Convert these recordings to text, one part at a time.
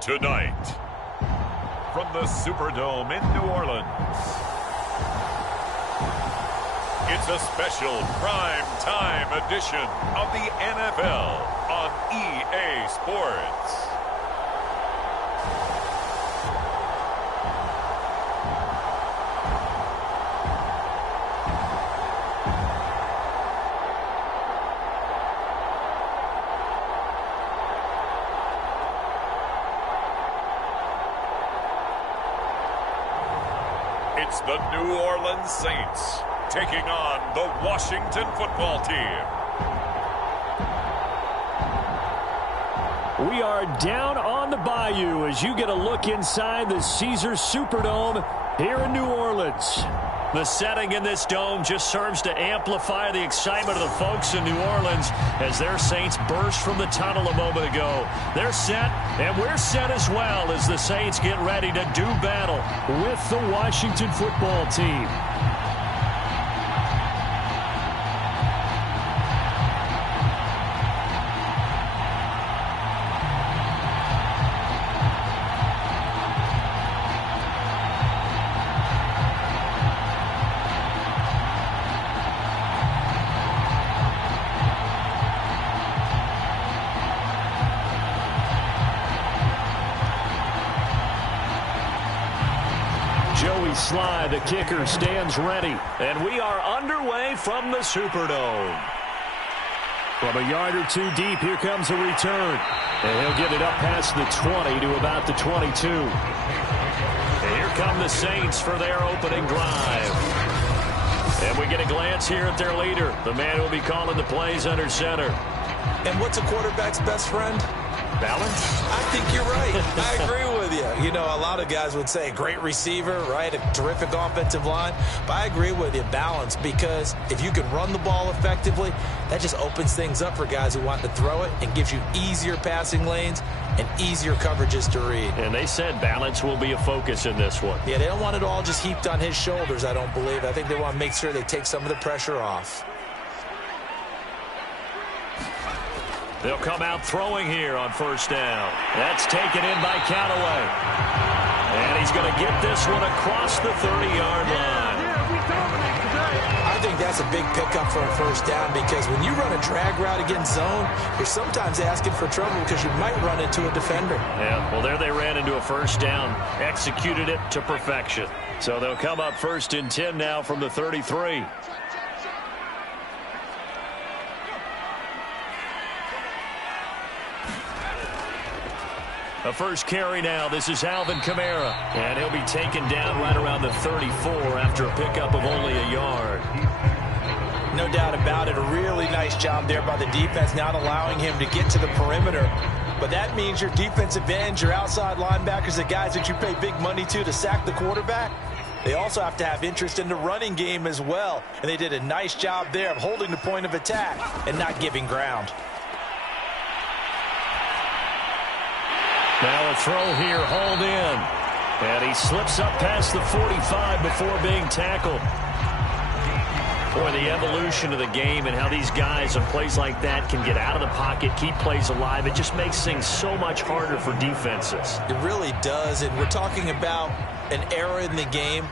Tonight, from the Superdome in New Orleans, it's a special prime time edition of the NFL on EA Sports. It's the New Orleans Saints taking on the Washington football team. We are down on the bayou as you get a look inside the Caesars Superdome here in New Orleans. The setting in this dome just serves to amplify the excitement of the folks in New Orleans as their Saints burst from the tunnel a moment ago. They're set, and we're set as well as the Saints get ready to do battle with the Washington football team. Sly, the kicker, stands ready. And we are underway from the Superdome. From a yard or two deep, here comes a return. And he'll get it up past the 20 to about the 22. And here come the Saints for their opening drive. And we get a glance here at their leader, the man who will be calling the plays under center. And what's a quarterback's best friend? Balance? I think you're right. I agree with you. You know, a lot of guys would say great receiver, right? A terrific offensive line. But I agree with you, balance, because if you can run the ball effectively, that just opens things up for guys who want to throw it and gives you easier passing lanes and easier coverages to read. And they said balance will be a focus in this one. Yeah, they don't want it all just heaped on his shoulders, I don't believe. I think they want to make sure they take some of the pressure off. They'll come out throwing here on first down. That's taken in by Callaway. And he's going to get this one across the 30-yard line. I think that's a big pickup for a first down because when you run a drag route against zone, you're sometimes asking for trouble because you might run into a defender. Yeah, well, there they ran into a first down, executed it to perfection. So they'll come up first and 10 now from the 33. A first carry now. This is Alvin Kamara. And he'll be taken down right around the 34 after a pickup of only a yard. No doubt about it. A really nice job there by the defense, not allowing him to get to the perimeter. But that means your defensive ends, your outside linebackers, the guys that you pay big money to sack the quarterback, they also have to have interest in the running game as well. And they did a nice job there of holding the point of attack and not giving ground. Now a throw here, hauled in. And he slips up past the 45 before being tackled. Boy, the evolution of the game and how these guys on plays like that can get out of the pocket, keep plays alive, it just makes things so much harder for defenses. It really does, and we're talking about an era in the game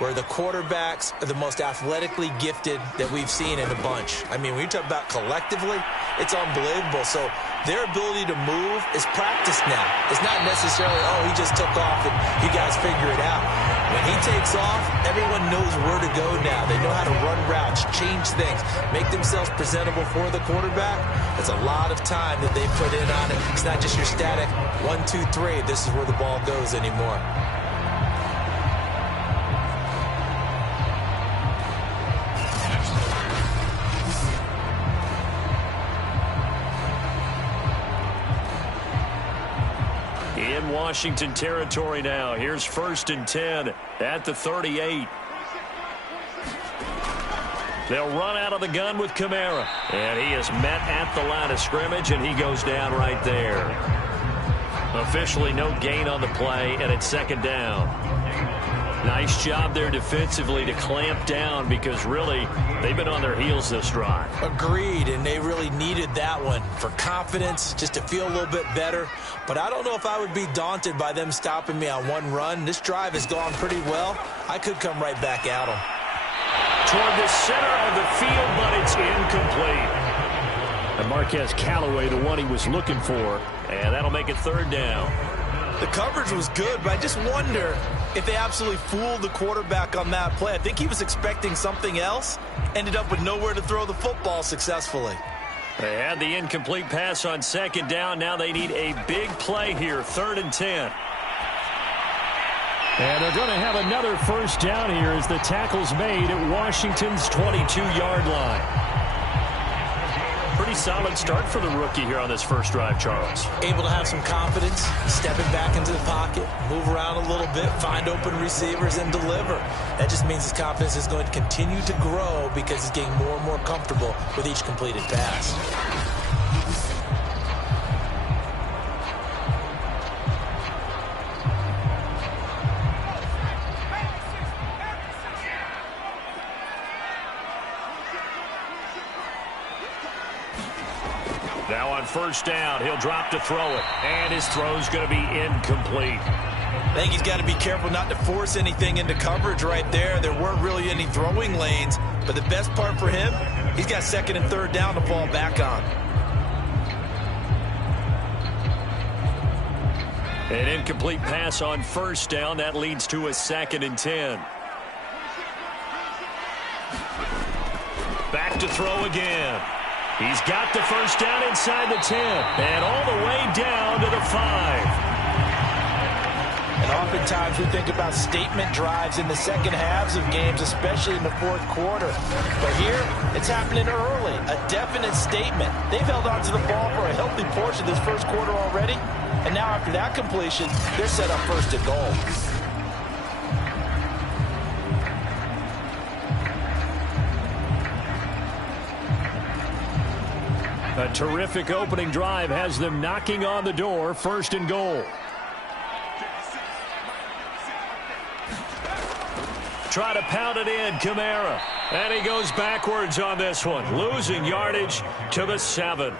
where the quarterbacks are the most athletically gifted that we've seen in a bunch. I mean, when you talk about collectively, it's unbelievable. So their ability to move is practiced now. It's not necessarily, oh, he just took off and you guys figure it out. When he takes off, everyone knows where to go now. They know how to run routes, change things, make themselves presentable for the quarterback. That's a lot of time that they put in on it. It's not just your static 1, 2, 3. This is where the ball goes anymore. In Washington territory now. Here's first and 10 at the 38. They'll run out of the gun with Kamara. And he is met at the line of scrimmage, and he goes down right there. Officially no gain on the play, and it's second down. Nice job there defensively to clamp down because really they've been on their heels this drive. Agreed, and they really needed that one for confidence, just to feel a little bit better. But I don't know if I would be daunted by them stopping me on one run. This drive has gone pretty well. I could come right back at them. Toward the center of the field, but it's incomplete. And Marquez Callaway, the one he was looking for, and that'll make it third down. The coverage was good, but I just wonder if they absolutely fooled the quarterback on that play. I think he was expecting something else, ended up with nowhere to throw the football successfully. They had the incomplete pass on second down. Now they need a big play here, 3rd and 10. And they're going to have another first down here as the tackle's made at Washington's 22-yard line. Pretty solid start for the rookie here on this first drive, Charles. Able to have some confidence, stepping back into the pocket, move around a little bit, find open receivers, and deliver. That just means his confidence is going to continue to grow because he's getting more and more comfortable with each completed pass. Now on first down, he'll drop to throw it, and his throw's going to be incomplete. I think he's got to be careful not to force anything into coverage right there. There weren't really any throwing lanes, but the best part for him, he's got 2nd and 3rd down to fall back on. An incomplete pass on first down. That leads to a 2nd and 10. Back to throw again. He's got the first down inside the 10 and all the way down to the 5. And oftentimes we think about statement drives in the second halves of games, especially in the 4th quarter. But here, it's happening early, a definite statement. They've held on to the ball for a healthy portion of this first quarter already, and now after that completion, they're set up 1st and goal. A terrific opening drive has them knocking on the door, 1st and goal. Try to pound it in, Kamara. And he goes backwards on this one, losing yardage to the 7.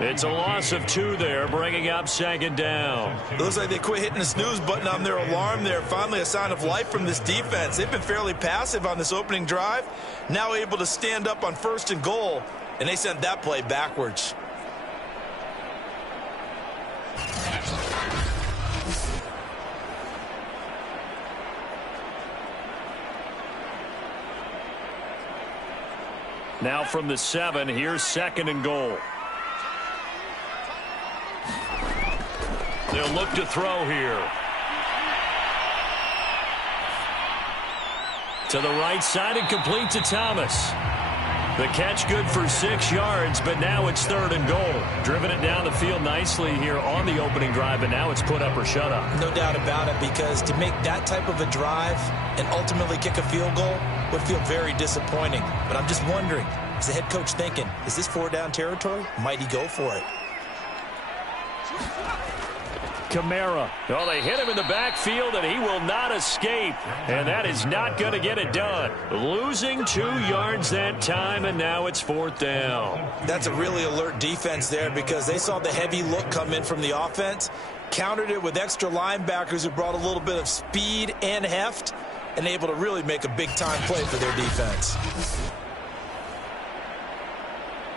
It's a loss of 2 there, bringing up 2nd down. It looks like they quit hitting the snooze button on their alarm there. Finally a sign of life from this defense. They've been fairly passive on this opening drive. Now able to stand up on 1st and goal. And they sent that play backwards. Now from the 7, here's 2nd and goal. They'll look to throw here. To the right side and complete to Thomas. The catch good for 6 yards, but now it's 3rd and goal. Driven it down the field nicely here on the opening drive, but now it's put up or shut up. No doubt about it, because to make that type of a drive and ultimately kick a field goal would feel very disappointing. But I'm just wondering, is the head coach thinking, is this 4-down territory? Might he go for it? Kamara. Oh, they hit him in the backfield, and he will not escape. And that is not going to get it done. Losing 2 yards that time, and now it's 4th down. That's a really alert defense there because they saw the heavy look come in from the offense, countered it with extra linebackers who brought a little bit of speed and heft, and able to really make a big-time play for their defense.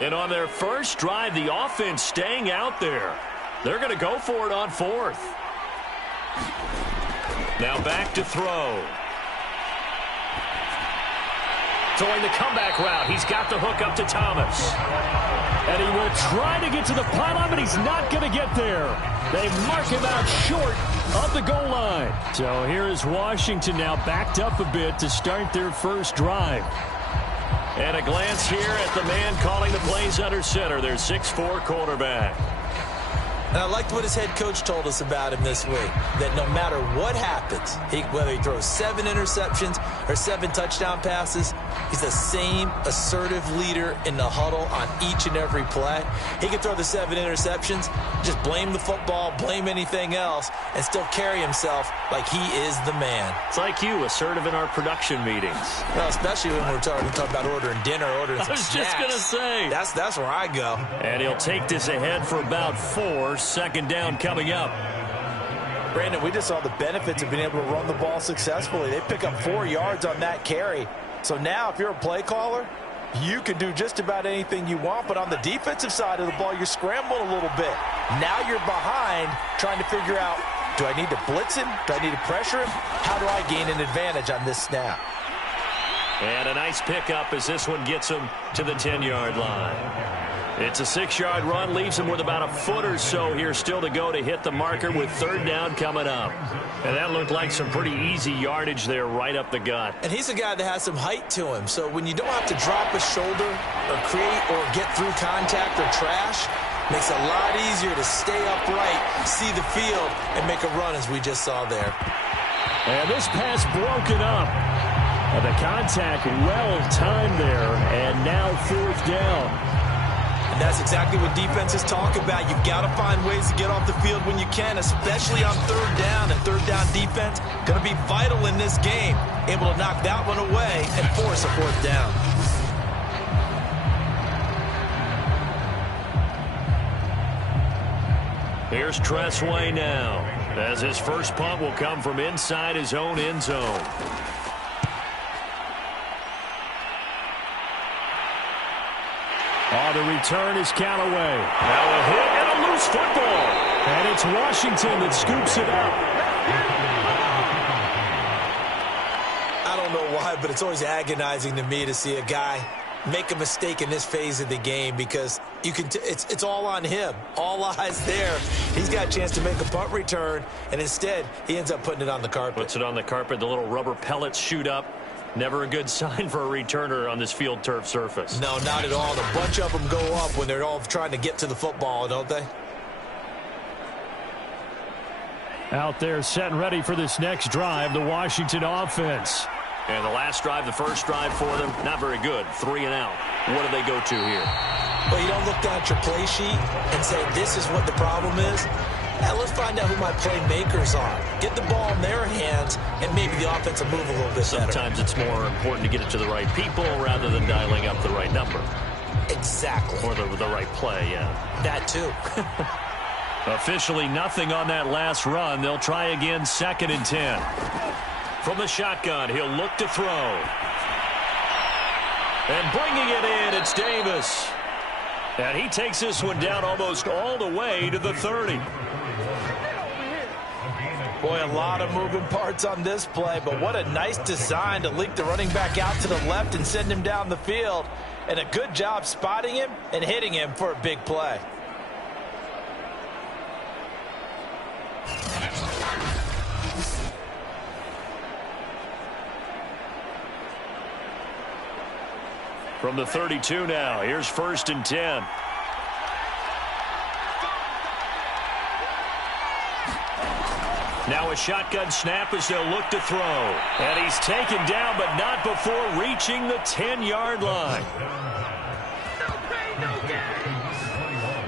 And on their first drive, the offense staying out there. They're going to go for it on 4th. Now back to throw. Throwing the comeback route. He's got the hook up to Thomas. And he will try to get to the pylon, but he's not going to get there. They mark him out short of the goal line. So here is Washington now backed up a bit to start their first drive. And a glance here at the man calling the plays under center, their 6'4" quarterback. And I liked what his head coach told us about him this week, that no matter what happens, whether he throws 7 interceptions or 7 touchdown passes, he's the same assertive leader in the huddle on each and every play. He can throw the 7 interceptions, just blame the football, blame anything else, and still carry himself like he is the man. It's like you, assertive in our production meetings. Well, especially when we're talking about ordering dinner, ordering some snacks. I was just going to say. That's where I go. And he'll take this ahead for about 4. Second down coming up. Brandon, we just saw the benefits of being able to run the ball successfully. They pick up 4 yards on that carry. So now if you're a play caller, you can do just about anything you want. But on the defensive side of the ball, you're scrambling a little bit. Now you're behind trying to figure out, do I need to blitz him? Do I need to pressure him? How do I gain an advantage on this snap? And a nice pickup as this one gets him to the 10-yard line. It's a 6-yard run, leaves him with about a foot or so here still to go to hit the marker with 3rd down coming up. And that looked like some pretty easy yardage there right up the gut. And he's a guy that has some height to him. So when you don't have to drop a shoulder or create or get through contact or trash, makes it a lot easier to stay upright, see the field, and make a run as we just saw there. And this pass broken up. The contact well timed there, and now 4th down. And that's exactly what defenses talk about. You've got to find ways to get off the field when you can, especially on 3rd down. And 3rd down defense going to be vital in this game. Able to knock that one away and force a 4th down. Here's Tressway now, as his first punt will come from inside his own end zone. Oh, the return is Callaway. Now a hit and a loose football. And it's Washington that scoops it up. I don't know why, but it's always agonizing to me to see a guy make a mistake in this phase of the game, because you can it's all on him. All eyes there. He's got a chance to make a punt return, and instead he ends up putting it on the carpet. Puts it on the carpet. The little rubber pellets shoot up. Never a good sign for a returner on this field turf surface. No, not at all. And a bunch of them go up when they're all trying to get to the football, don't they? Out there set and ready for this next drive, the Washington offense. And the last drive, the first drive for them, not very good. 3 and out. What do they go to here? Well, you don't look down at your play sheet and say, this is what the problem is. Now, let's find out who my playmakers are. Get the ball in their hands, and maybe the offense will move a little bit better. Sometimes it's more important to get it to the right people rather than dialing up the right number. Exactly. Or the right play, yeah. That too. Officially nothing on that last run. They'll try again, 2nd and 10. From the shotgun, he'll look to throw. And bringing it in, it's Davis. And he takes this one down almost all the way to the 30. Boy, a lot of moving parts on this play, but what a nice design to leak the running back out to the left and send him down the field. And a good job spotting him and hitting him for a big play. From the 32 now, here's 1st and 10. Now a shotgun snap as they'll look to throw. And he's taken down, but not before reaching the 10-yard line.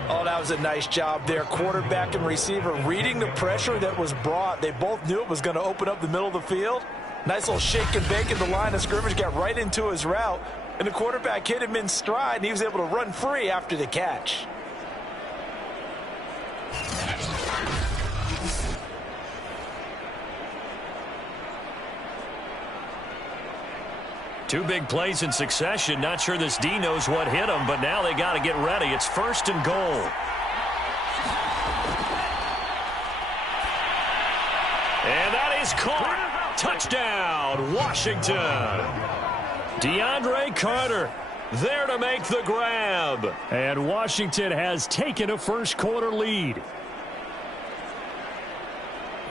Oh, that was a nice job there. Quarterback and receiver reading the pressure that was brought. They both knew it was going to open up the middle of the field. Nice little shake and bake in the line of scrimmage, got right into his route. And the quarterback hit him in stride, and he was able to run free after the catch. Two big plays in succession. Not sure this D knows what hit him, but now they got to get ready. It's 1st and goal. And that is caught. Touchdown, Washington. DeAndre Carter there to make the grab. And Washington has taken a first-quarter lead.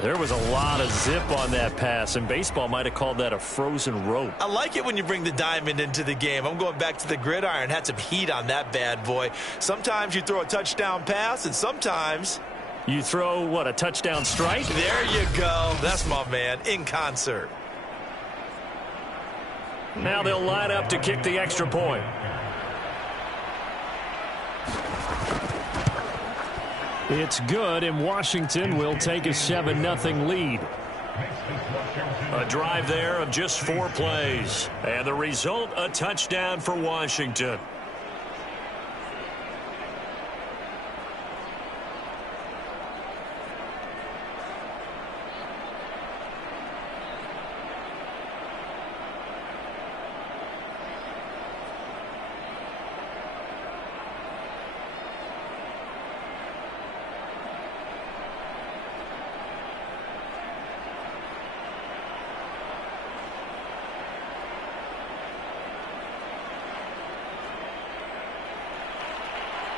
There was a lot of zip on that pass, and baseball might have called that a frozen rope. I like it when you bring the diamond into the game. I'm going back to the gridiron. Had some heat on that bad boy. Sometimes you throw a touchdown pass, and sometimes You throw, what, a touchdown strike? There you go. That's my man, in concert. Now they'll line up to kick the extra point. It's good, and Washington will take a 7-0 lead. A drive there of just 4 plays. And the result, a touchdown for Washington.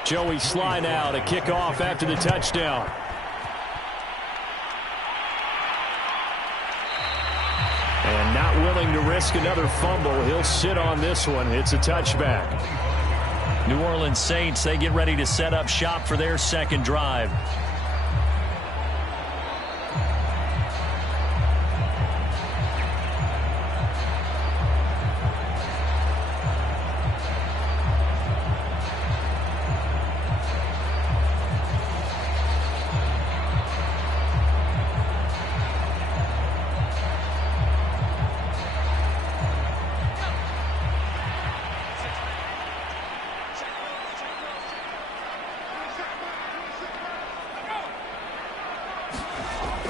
Joey Sly now to kick off after the touchdown. And not willing to risk another fumble. He'll sit on this one. It's a touchback. New Orleans Saints, they get ready to set up shop for their second drive.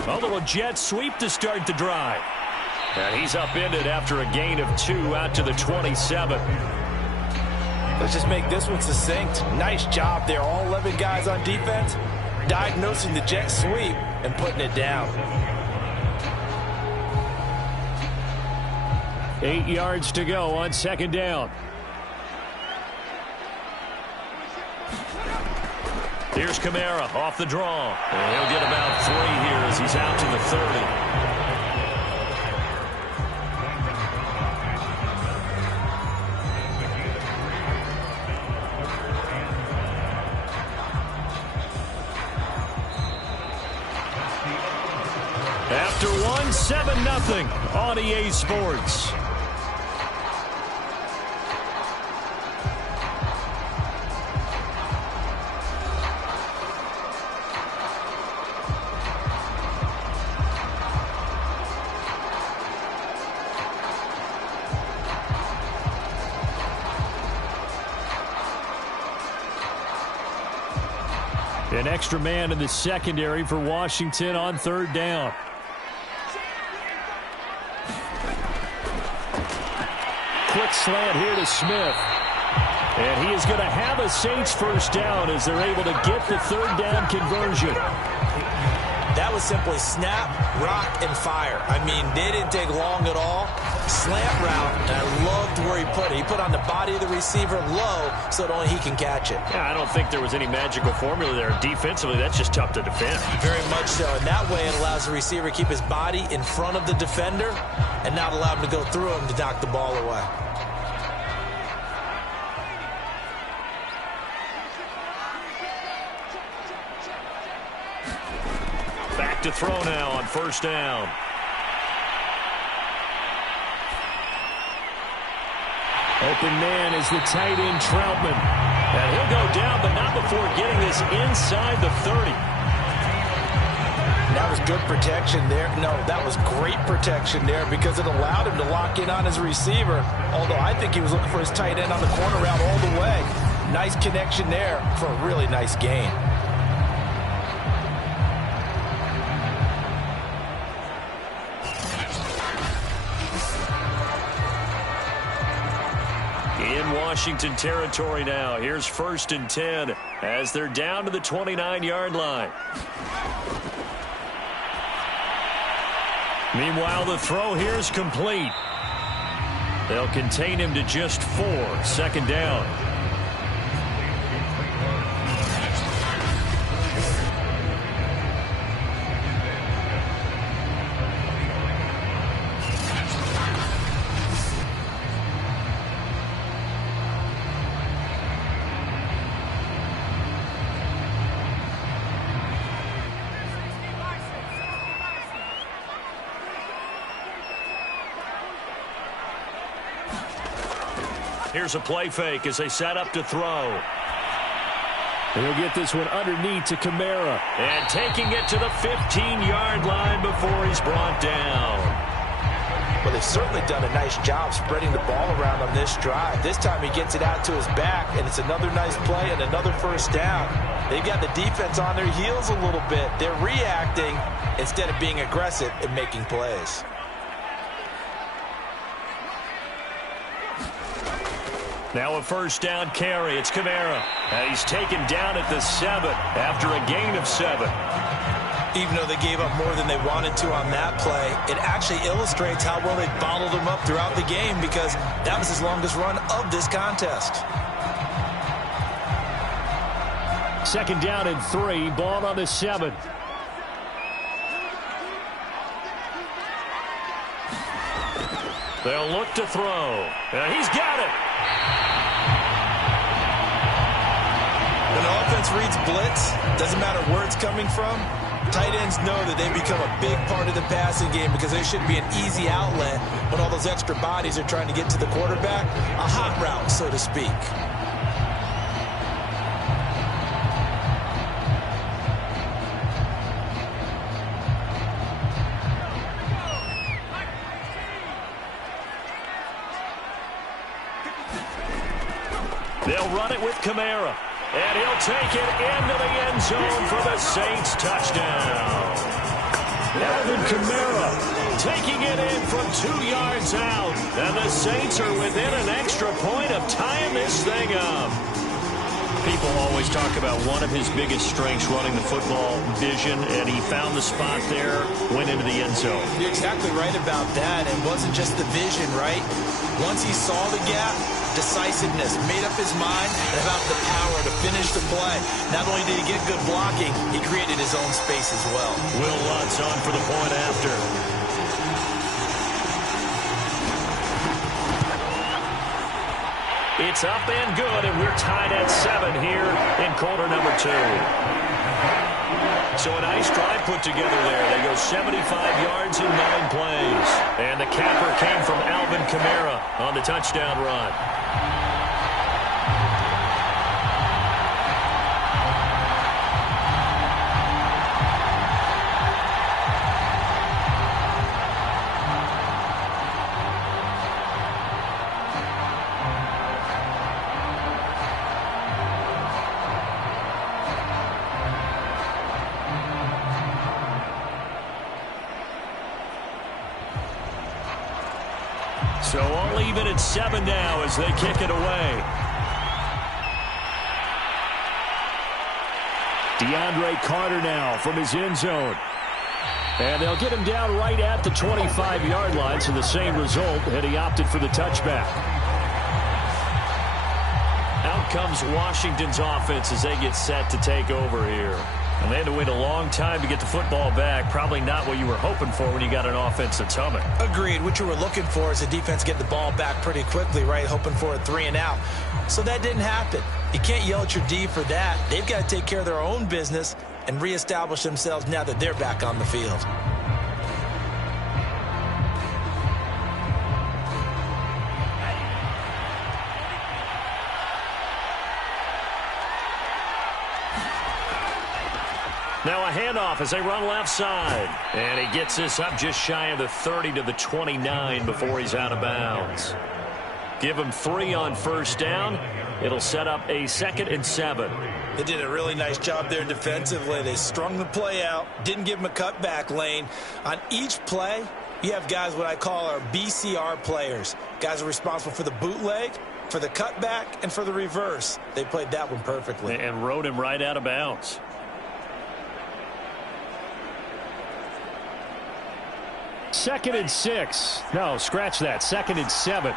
A little jet sweep to start the drive. And he's upended after a gain of 2 out to the 27. Let's just make this one succinct. Nice job there. All 11 guys on defense diagnosing the jet sweep and putting it down. 8 yards to go on second down. Here's Kamara off the draw. And he'll get about 3 here as he's out to the 30. After one, 7-0 on EA Sports. An extra man in the secondary for Washington on third down. Quick slant here to Smith. And he is going to have a Saints first down as they're able to get the third down conversion. That was simply snap, rock, and fire. I mean, they didn't take long at all. Slant route, and I loved where he put it. He put on the body of the receiver low so that only he can catch it. Yeah, I don't think there was any magical formula there. Defensively, that's just tough to defend. Very much so. And that way it allows the receiver to keep his body in front of the defender and not allow him to go through him to knock the ball away. Back to throw now on first down. Open man is the tight end Troutman. And he'll go down, but not before getting this inside the 30. That was good protection there. No, that was great protection there because it allowed him to lock in on his receiver. Although I think he was looking for his tight end on the corner route all the way. Nice connection there for a really nice gain. In Washington territory now. Here's 1st and 10 as they're down to the 29-yard line. Meanwhile, the throw here is complete. They'll contain him to just 4. Second down. Here's a play fake as they set up to throw. He'll get this one underneath to Kamara. And taking it to the 15-yard line before he's brought down. Well, they've certainly done a nice job spreading the ball around on this drive. This time he gets it out to his back, and it's another nice play and another first down. They've got the defense on their heels a little bit. They're reacting instead of being aggressive and making plays. Now a first down carry. It's Kamara. And he's taken down at the 7 after a gain of 7. Even though they gave up more than they wanted to on that play, it actually illustrates how well they bottled them up throughout the game because that was his longest run of this contest. Second down and 3. Ball on the 7. They'll look to throw. And he's got it. When the offense reads blitz, doesn't matter where it's coming from, tight ends know that they become a big part of the passing game because they should be an easy outlet when all those extra bodies are trying to get to the quarterback. A hot route, so to speak. They'll run it with Kamara. And he'll take it into the end zone for the Saints touchdown. Alvin Kamara taking it in from 2 yards out. And the Saints are within an extra point of tying this thing up. People always talk about one of his biggest strengths running the football, vision, and he found the spot there, went into the end zone. You're exactly right about that. It wasn't just the vision, right? Once he saw the gap, decisiveness, made up his mind, and about the power to finish the play. Not only did he get good blocking, he created his own space as well. Will Lutz on for the point after. It's up and good, and we're tied at 7 here in quarter number 2. So a nice drive put together there. They go 75 yards in 9 plays. And the capper came from Alvin Kamara on the touchdown run. So all even at 7 now as they kick it away. DeAndre Carter now from his end zone. And they'll get him down right at the 25-yard line, so the same result, and he opted for the touchback. Out comes Washington's offense as they get set to take over here. And they had to wait a long time to get the football back. Probably not what you were hoping for when you got an offense that's humming. Agreed. What you were looking for is the defense getting the ball back pretty quickly, right? Hoping for a 3 and out. So that didn't happen. You can't yell at your D for that. They've got to take care of their own business and reestablish themselves now that they're back on the field. Now a handoff as they run left side. And he gets this up just shy of the 30 to the 29 before he's out of bounds. Give him 3 on first down. It'll set up a 2nd and 7. They did a really nice job there defensively. They strung the play out, didn't give him a cutback lane. On each play, you have guys what I call our BCR players. Guys are responsible for the bootleg, for the cutback, and for the reverse. They played that one perfectly. And rode him right out of bounds. Second and 6. No, scratch that. 2nd and 7.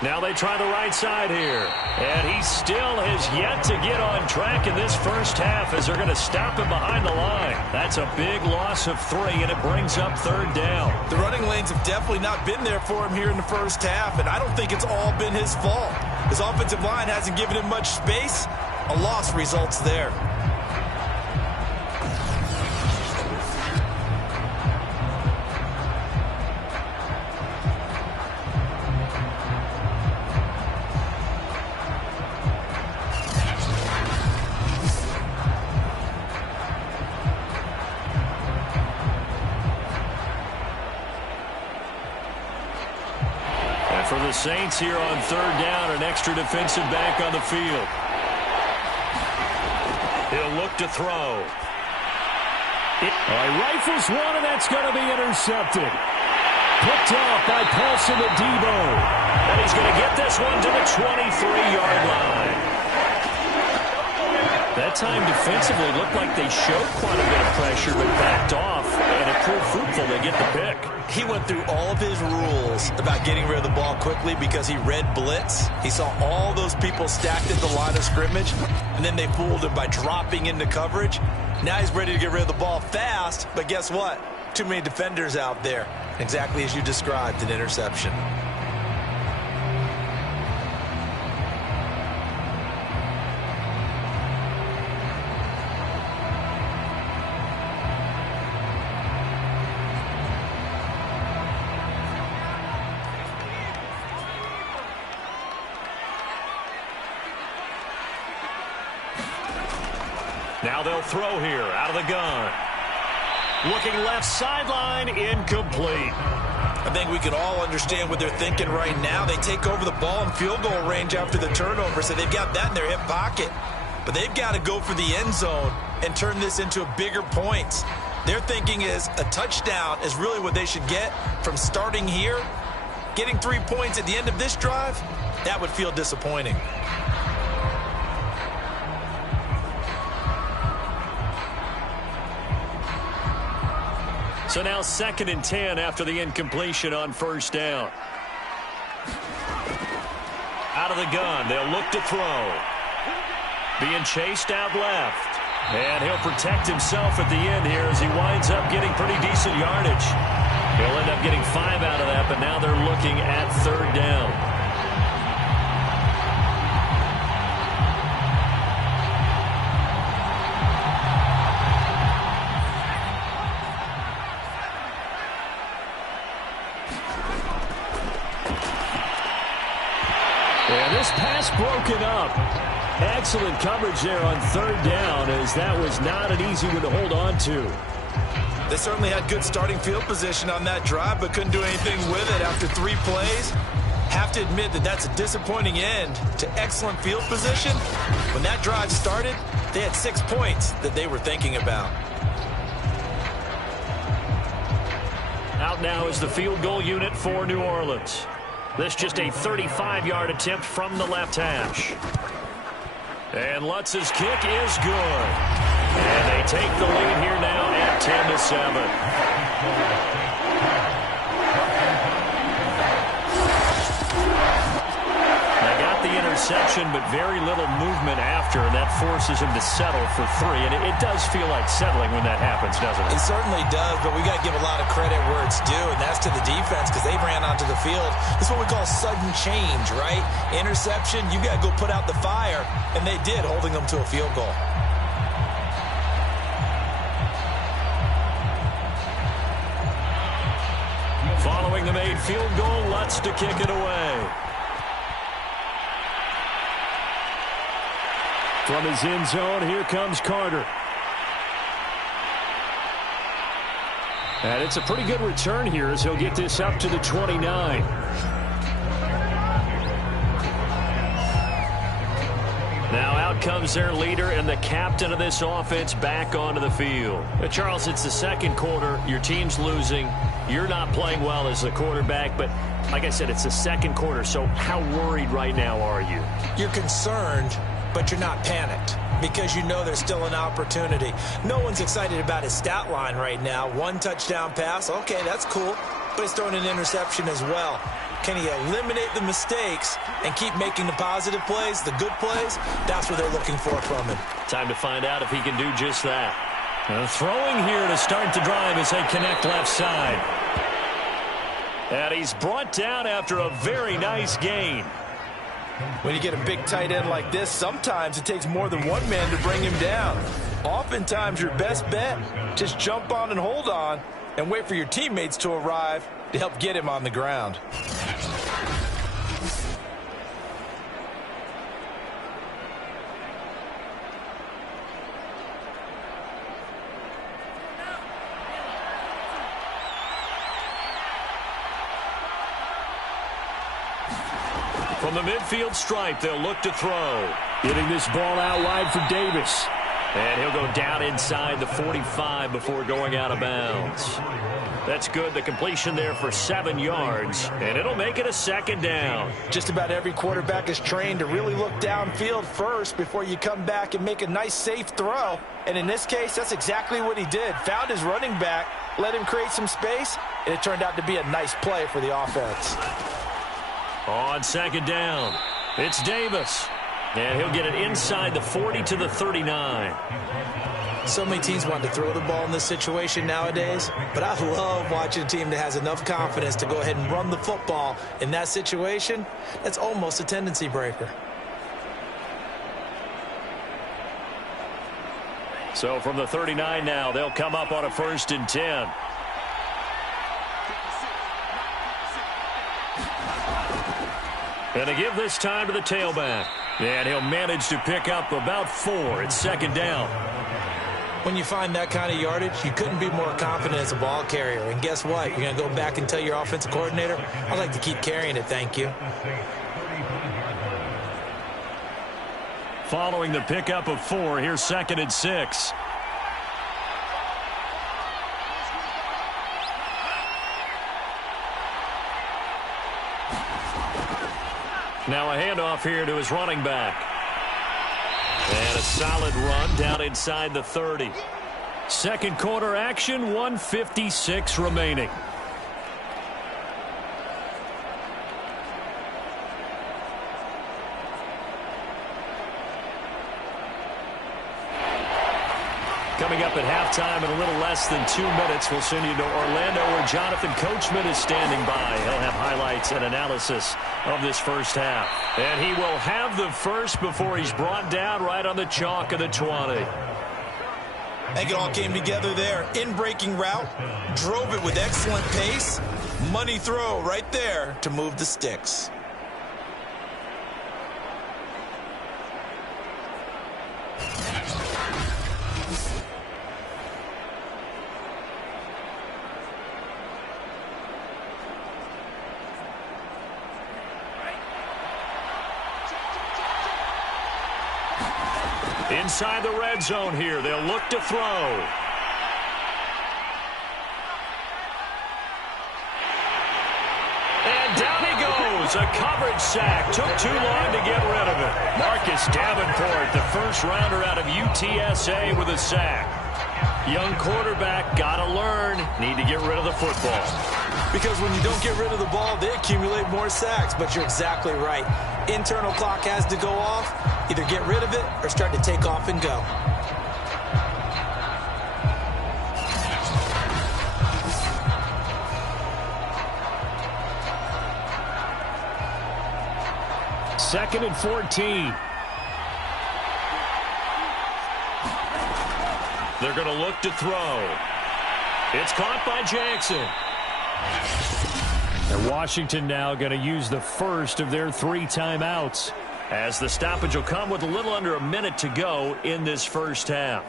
Now they try the right side here. And he still has yet to get on track in this first half as they're going to stop him behind the line. That's a big loss of 3, and it brings up 3rd down. The running lanes have definitely not been there for him here in the first half, and I don't think it's all been his fault. His offensive line hasn't given him much space. A loss results there. For the Saints here on third down, an extra defensive back on the field. He'll look to throw. Rifles one, and that's going to be intercepted. Picked off by Paulson Adebo. And he's going to get this one to the 23-yard line. That time defensively looked like they showed quite a bit of pressure but backed off, and it proved fruitful. They get the pick. He went through all of his rules about getting rid of the ball quickly because he read blitz. He saw all those people stacked at the line of scrimmage, and then they fooled him by dropping into coverage. Now he's ready to get rid of the ball fast, but guess what? Too many defenders out there. Exactly as you described, an interception. Now they'll throw here out of the gun. Looking left sideline, incomplete. I think we can all understand what they're thinking right now. They take over the ball in field goal range after the turnover, so they've got that in their hip pocket. But they've got to go for the end zone and turn this into a bigger point. Their thinking is a touchdown is really what they should get from starting here. Getting 3 points at the end of this drive, that would feel disappointing. So now 2nd and 10 after the incompletion on first down. Out of the gun, they'll look to throw. Being chased out left. And he'll protect himself at the end here as he winds up getting pretty decent yardage. He'll end up getting 5 out of that, but now they're looking at third down. And this pass broken up. Excellent coverage there on third down, as that was not an easy one to hold on to. They certainly had good starting field position on that drive, but couldn't do anything with it after 3 plays. Have to admit that that's a disappointing end to excellent field position. When that drive started, they had 6 points that they were thinking about. Out now is the field goal unit for New Orleans. This just a 35-yard attempt from the left hash. And Lutz's kick is good. And they take the lead here now at 10-7. They got the interception, but very little movement after, and that forces him to settle for 3. And it does feel like settling when that happens, doesn't it? It certainly does, but we got to give a lot of credit where it's due, and that's to the defense because they ran onto the field. This is what we call sudden change, right? Interception, you got to go put out the fire, and they did, holding them to a field goal. Following the made field goal, Lutz to kick it away. From his end zone, here comes Carter. And it's a pretty good return here as he'll get this up to the 29. Now out comes their leader and the captain of this offense back onto the field. Charles, it's the second quarter. Your team's losing. You're not playing well as the quarterback, but like I said, it's the second quarter. So how worried right now are you? You're concerned, but you're not panicked because you know there's still an opportunity. No one's excited about his stat line right now. 1 touchdown pass, okay, that's cool, but he's throwing an interception as well. Can he eliminate the mistakes and keep making the positive plays, the good plays? That's what they're looking for from him. Time to find out if he can do just that. Throwing here to start the drive as they connect left side. And he's brought down after a very nice gain. When you get a big tight end like this, sometimes it takes more than one man to bring him down. Oftentimes, your best bet, just jump on and hold on and wait for your teammates to arrive to help get him on the ground. From the midfield stripe, they'll look to throw. Getting this ball out wide for Davis. And he'll go down inside the 45 before going out of bounds. That's good. The completion there for 7 yards, and it'll make it a second down. Just about every quarterback is trained to really look downfield first before you come back and make a nice, safe throw. And in this case, that's exactly what he did. Found his running back, let him create some space, and it turned out to be a nice play for the offense. On second down, it's Davis. And he'll get it inside the 40 to the 39. So many teams want to throw the ball in this situation nowadays, but I love watching a team that has enough confidence to go ahead and run the football in that situation. That's almost a tendency breaker. So from the 39 now, they'll come up on a 1st and 10. And to give this time to the tailback. And he'll manage to pick up about 4. It's second down. When you find that kind of yardage, you couldn't be more confident as a ball carrier. And guess what? You're going to go back and tell your offensive coordinator, I'd like to keep carrying it, thank you. Following the pickup of 4, here's 2nd and 6. Now a handoff here to his running back. And a solid run down inside the 30. Second quarter action, 1:56 remaining. Coming up at halftime in a little less than 2 minutes, we'll send you to Orlando where Jonathan Coachman is standing by. He'll have highlights and analysis of this first half. And he will have the first before he's brought down right on the chalk of the 20. I think it all came together there. In-breaking route, drove it with excellent pace. Money throw right there to move the sticks. Inside the red zone here, they'll look to throw. And down he goes. A coverage sack. Took too long to get rid of it. Marcus Davenport, the first rounder out of UTSA with a sack. Young quarterback, gotta learn. Need to get rid of the football. Because when you don't get rid of the ball, they accumulate more sacks. But you're exactly right. Internal clock has to go off. Either get rid of it or start to take off and go. Second and 14. They're going to look to throw. It's caught by Jackson. And Washington now going to use the first of their 3 timeouts, as the stoppage will come with a little under a minute to go in this first half.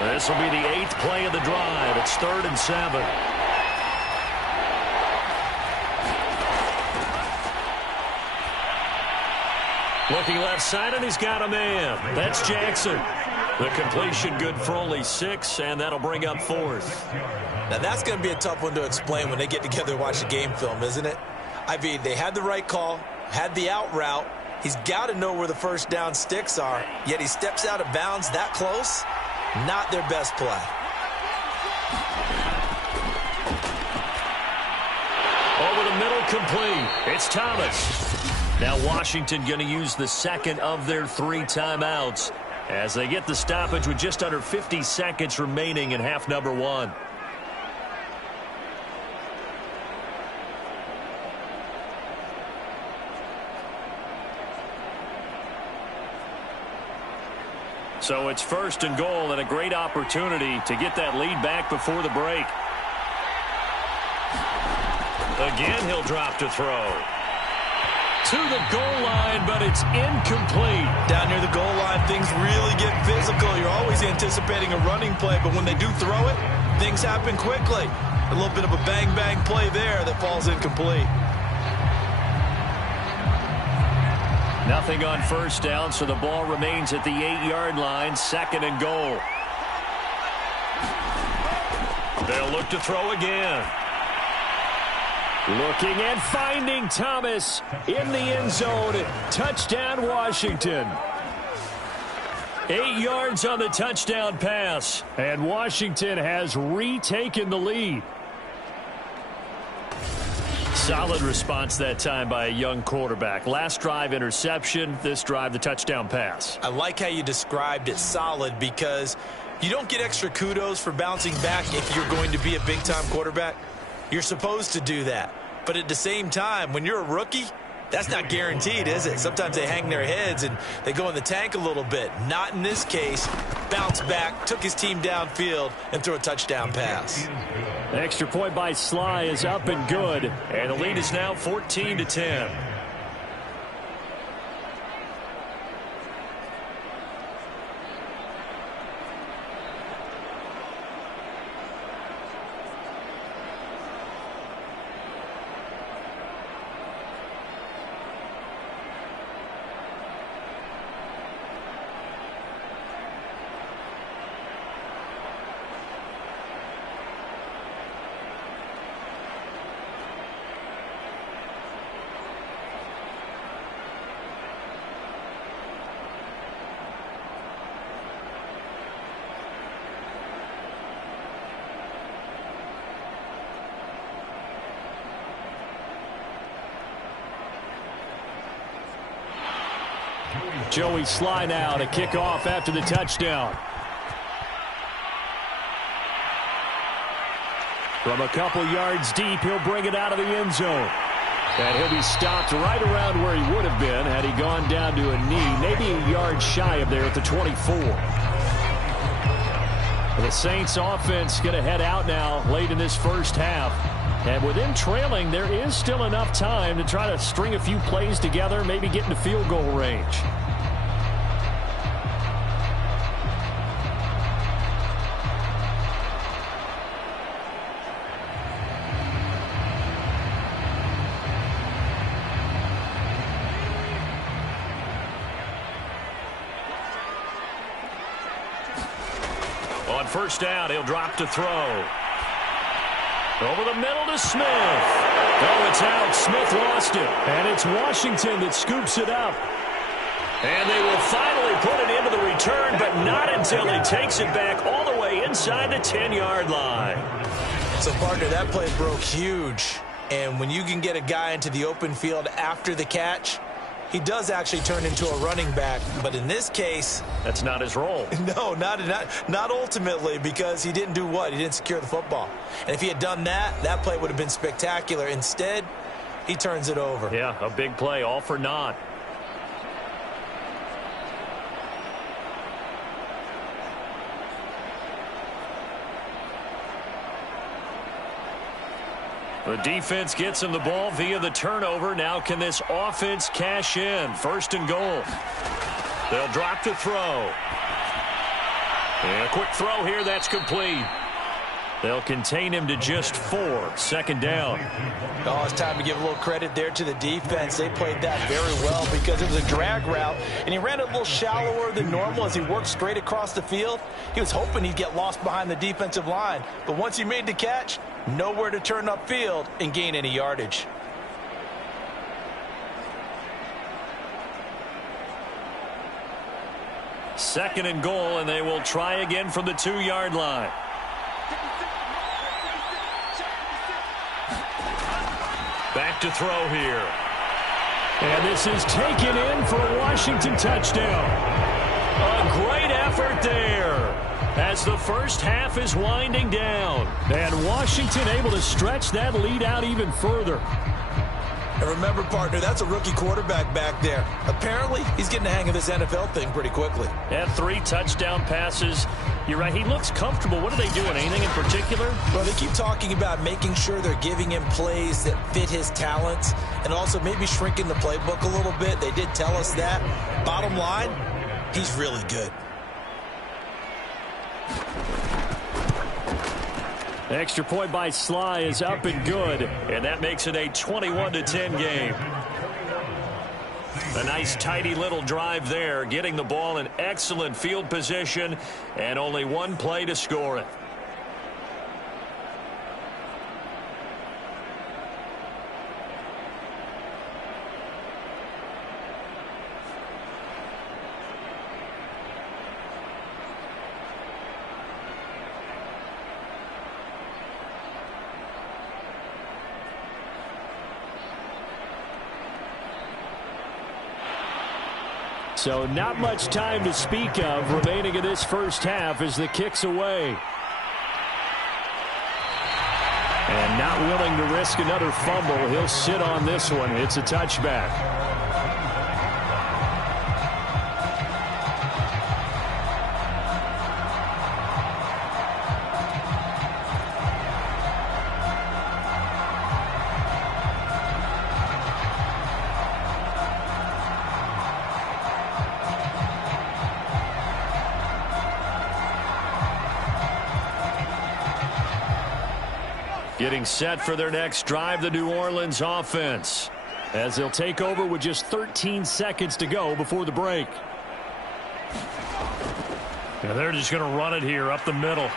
This will be the 8th play of the drive. It's 3rd and 7. Looking left side, and he's got a man. That's Jackson. The completion good for only 6, and that'll bring up 4th. Now, that's going to be a tough one to explain when they get together and watch the game film, isn't it? I mean, they had the right call, had the out route. He's got to know where the first down sticks are, yet he steps out of bounds that close. Not their best play. Over the middle, complete. It's Thomas. Now Washington going to use the second of their 3 timeouts as they get the stoppage with just under 50 seconds remaining in half number 1. So it's 1st and goal and a great opportunity to get that lead back before the break. Again, he'll drop to throw. to the goal line, but it's incomplete. Down near the goal line, things really get physical. You're always anticipating a running play, but when they do throw it, things happen quickly. A little bit of a bang-bang play there that falls incomplete. Nothing on first down, so the ball remains at the 8-yard line, 2nd and goal. They'll look to throw again. Looking and finding Thomas in the end zone. Touchdown, Washington. 8 yards on the touchdown pass, and Washington has retaken the lead. Solid response that time by a young quarterback. Last drive, interception. This drive, the touchdown pass. I like how you described it solid because you don't get extra kudos for bouncing back if you're going to be a big-time quarterback. You're supposed to do that. But at the same time, when you're a rookie, that's not guaranteed, is it? Sometimes they hang their heads and they go in the tank a little bit. Not in this case. Bounced back, took his team downfield, and threw a touchdown pass. Extra point by Sly is up and good, and the lead is now 14-10. Joey Sly now to kick off after the touchdown. From a couple yards deep, he'll bring it out of the end zone. And he'll be stopped right around where he would have been had he gone down to a knee, maybe a yard shy of there at the 24. The Saints offense going to head out now late in this first half. And with them trailing, there is still enough time to try to string a few plays together, maybe get into field goal range. On first down, he'll drop to throw. Over the middle to Smith. Oh, it's out. Smith lost it. And it's Washington that scoops it up. And they will finally put it into the return, but not until he takes it back all the way inside the 10-yard line. So, partner, that play broke huge. And when you can get a guy into the open field after the catch, he does actually turn into a running back. But in this case, that's not his role. No, not ultimately, because he didn't do what? He didn't secure the football. And if he had done that, that play would have been spectacular. Instead, he turns it over. Yeah, a big play, all for naught. The defense gets him the ball via the turnover. Now can this offense cash in? First and goal. They'll drop to throw. And a quick throw here, that's complete. They'll contain him to just 4. Second down. Oh, it's time to give a little credit there to the defense. They played that very well because it was a drag route, and he ran it a little shallower than normal as he worked straight across the field. He was hoping he'd get lost behind the defensive line, but once he made the catch, nowhere to turn upfield and gain any yardage. Second and goal, and they will try again from the 2-yard line. Back to throw here. And this is taken in for a Washington touchdown. A great effort there as the first half is winding down. And Washington able to stretch that lead out even further. And remember, partner, that's a rookie quarterback back there. Apparently, he's getting the hang of this NFL thing pretty quickly. And 3 touchdown passes. You're right, he looks comfortable. What are they doing? Anything in particular? Well, they keep talking about making sure they're giving him plays that fit his talents and also maybe shrinking the playbook a little bit. They did tell us that. Bottom line, he's really good. Extra point by Sly is up and good, and that makes it a 21-10 game. A nice, tidy little drive there, getting the ball in excellent field position, and only one play to score it. So not much time to speak of remaining in this first half as the kick's away. And not willing to risk another fumble. He'll sit on this one. It's a touchback. Getting set for their next drive, the New Orleans offense, as they'll take over with just 13 seconds to go before the break. Now they're just going to run it here up the middle.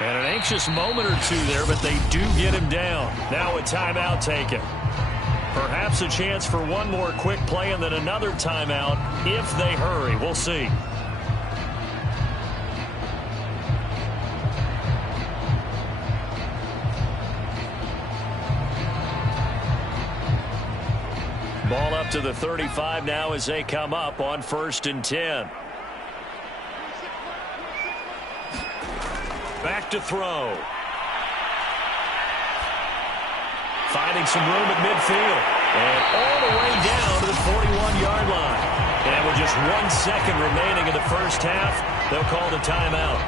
And an anxious moment or two there, but they do get him down. Now a timeout taken. Perhaps a chance for one more quick play and then another timeout if they hurry. We'll see. Ball up to the 35 now as they come up on 1st and 10. Back to throw. Finding some room at midfield. And all the way down to the 41-yard line. And with just 1 second remaining in the first half, they'll call the timeout.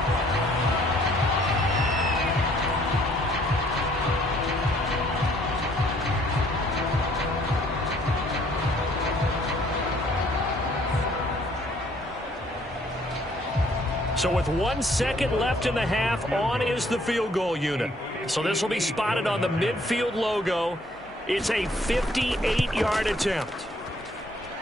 So with 1 second left in the half, on is the field goal unit. So this will be spotted on the midfield logo. It's a 58-yard attempt.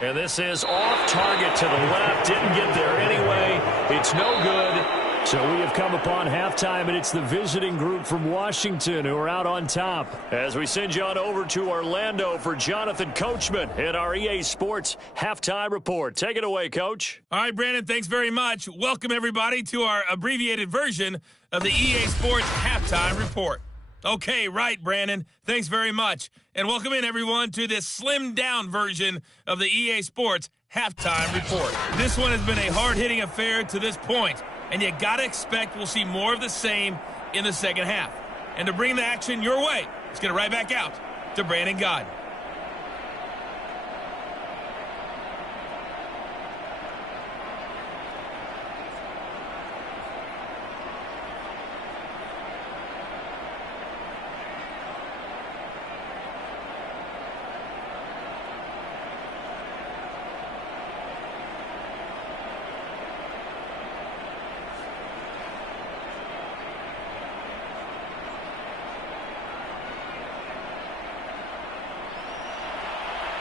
And this is off target to the left. Didn't get there anyway. It's no good. So we have come upon halftime, and it's the visiting group from Washington who are out on top. As we send you on over to Orlando for Jonathan Coachman in our EA Sports Halftime Report. Take it away, Coach. All right, Brandon, thanks very much. Welcome, everybody, to our abbreviated version of the EA Sports Halftime Report. Okay, right, Brandon. Thanks very much. And welcome in, everyone, to this slimmed-down version of the EA Sports Halftime Report. This one has been a hard-hitting affair to this point, and you got to expect we'll see more of the same in the second half. And to bring the action your way, let's get it right back out to Brandon Gaudin.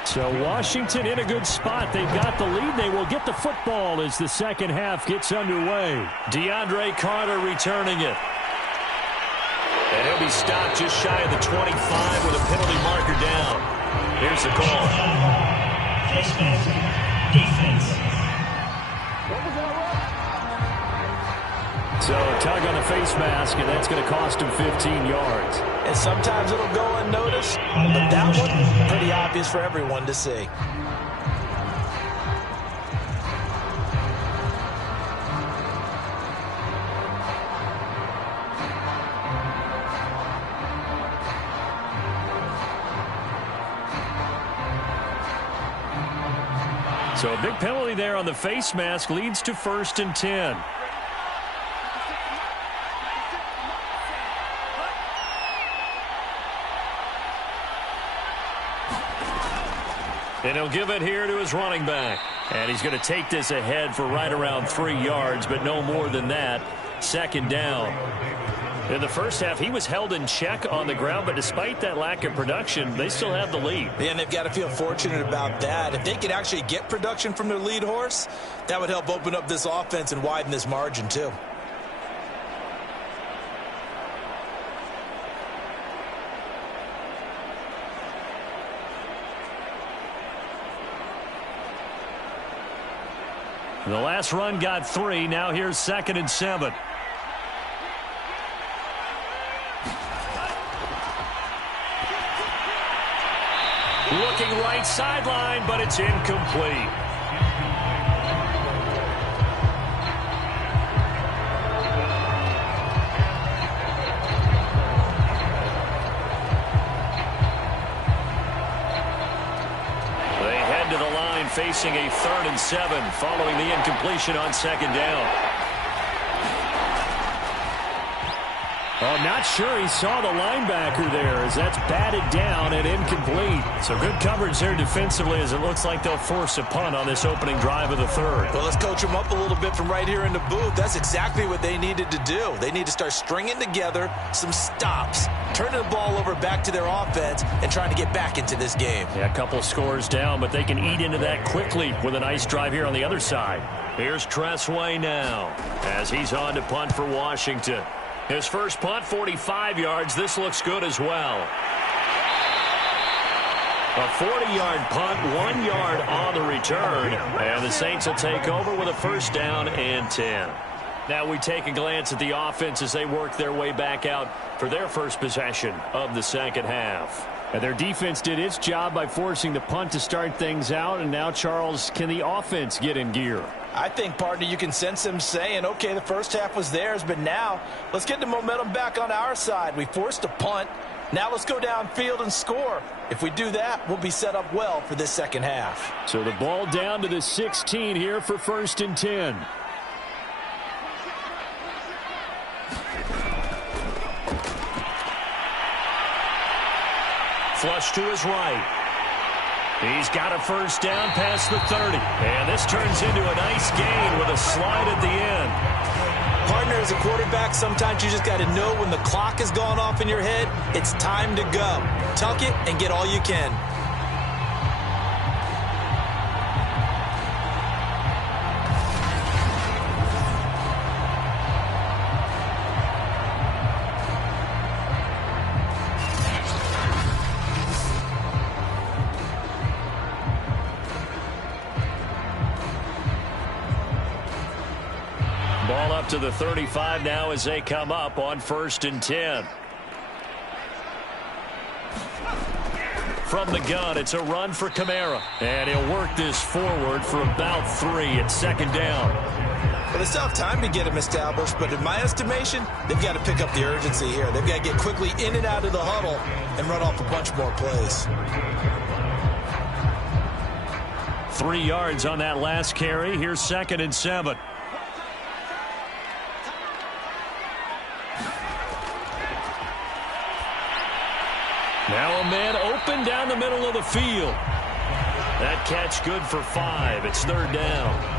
So Washington in a good spot. They've got the lead. They will get the football as the second half gets underway. DeAndre Carter returning it. And he'll be stopped just shy of the 25 with a penalty marker down. Here's the call. Defense. So tug on the face mask, and that's going to cost him 15 yards. And sometimes it'll go unnoticed, but that one, pretty obvious for everyone to see. So a big penalty there on the face mask leads to 1st and 10. And he'll give it here to his running back. And he's going to take this ahead for right around 3 yards, but no more than that. 2nd down. In the first half, he was held in check on the ground, but despite that lack of production, they still have the lead. Yeah, and they've got to feel fortunate about that. If they could actually get production from their lead horse, that would help open up this offense and widen this margin too. The last run got 3. Now here's 2nd and 7. Looking right sideline, but it's incomplete. They head to the line facing a 3rd and 7 following the incompletion on 2nd down. Oh, not sure he saw the linebacker there as that's batted down and incomplete. So good coverage there defensively as it looks like they'll force a punt on this opening drive of the 3rd. Well, let's coach them up a little bit from right here in the booth. That's exactly what they needed to do. They need to start stringing together some stops, turning the ball over back to their offense, and trying to get back into this game. Yeah, a couple scores down, but they can eat into that quickly with a nice drive here on the other side. Here's Tressway now as he's on to punt for Washington. His first punt, 45 yards. This looks good as well. A 40-yard punt, 1 yard on the return. And the Saints will take over with a 1st down and 10. Now we take a glance at the offense as they work their way back out for their first possession of the 2nd half. And their defense did its job by forcing the punt to start things out. And now, Charles, can the offense get in gear? I think, partner, you can sense them saying, okay, the first half was theirs, but now let's get the momentum back on our side. We forced a punt. Now let's go downfield and score. If we do that, we'll be set up well for this 2nd half. So the ball down to the 16 here for 1st and 10. Flush to his right. He's got a 1st down past the 30. And this turns into a nice gain with a slide at the end. Partner, as a quarterback, sometimes you just got to know when the clock has gone off in your head, it's time to go. Tuck it and get all you can. Ball up to the 35 now as they come up on 1st and 10. From the gun, it's a run for Kamara. And he'll work this forward for about 3 at 2nd down. But it's tough time to get him established, but in my estimation, they've got to pick up the urgency here. They've got to get quickly in and out of the huddle and run off a bunch more plays. 3 yards on that last carry. Here's 2nd and 7. Now a man open down the middle of the field. That catch good for 5. It's 3rd down.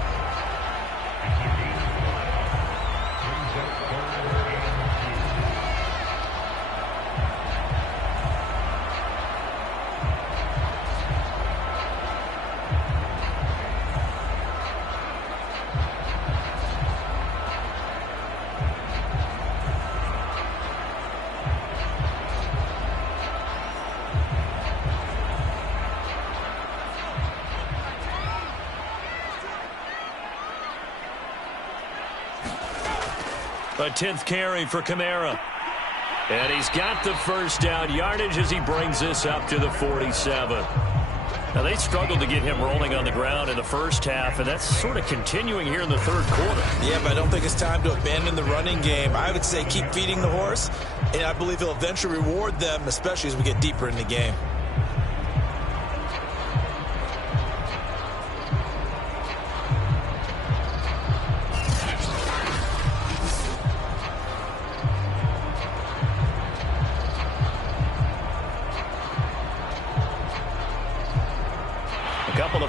A 10th carry for Kamara. And he's got the 1st down yardage as he brings this up to the 47. Now, they struggled to get him rolling on the ground in the first half, and that's sort of continuing here in the 3rd quarter. Yeah, but I don't think it's time to abandon the running game. I would say keep feeding the horse, and I believe he'll eventually reward them, especially as we get deeper in the game.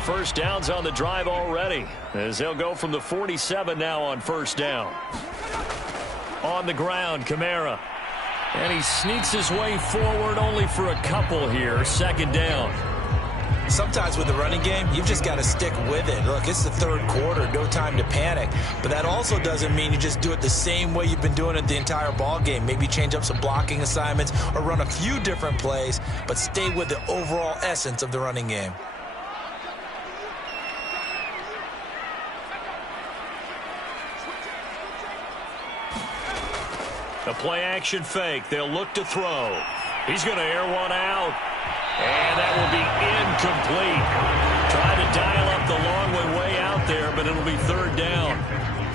first downs on the drive already, as they'll go from the 47 now on first down. On the ground, Kamara. And he sneaks his way forward only for a couple here. Second down. Sometimes with the running game, you've just got to stick with it. Look, it's the third quarter, no time to panic. But that also doesn't mean you just do it the same way you've been doing it the entire ball game. Maybe change up some blocking assignments or run a few different plays, but stay with the overall essence of the running game. A play-action fake. They'll look to throw. He's going to air one out. And that will be incomplete. Trying to dial up the long way out there, but it'll be third down.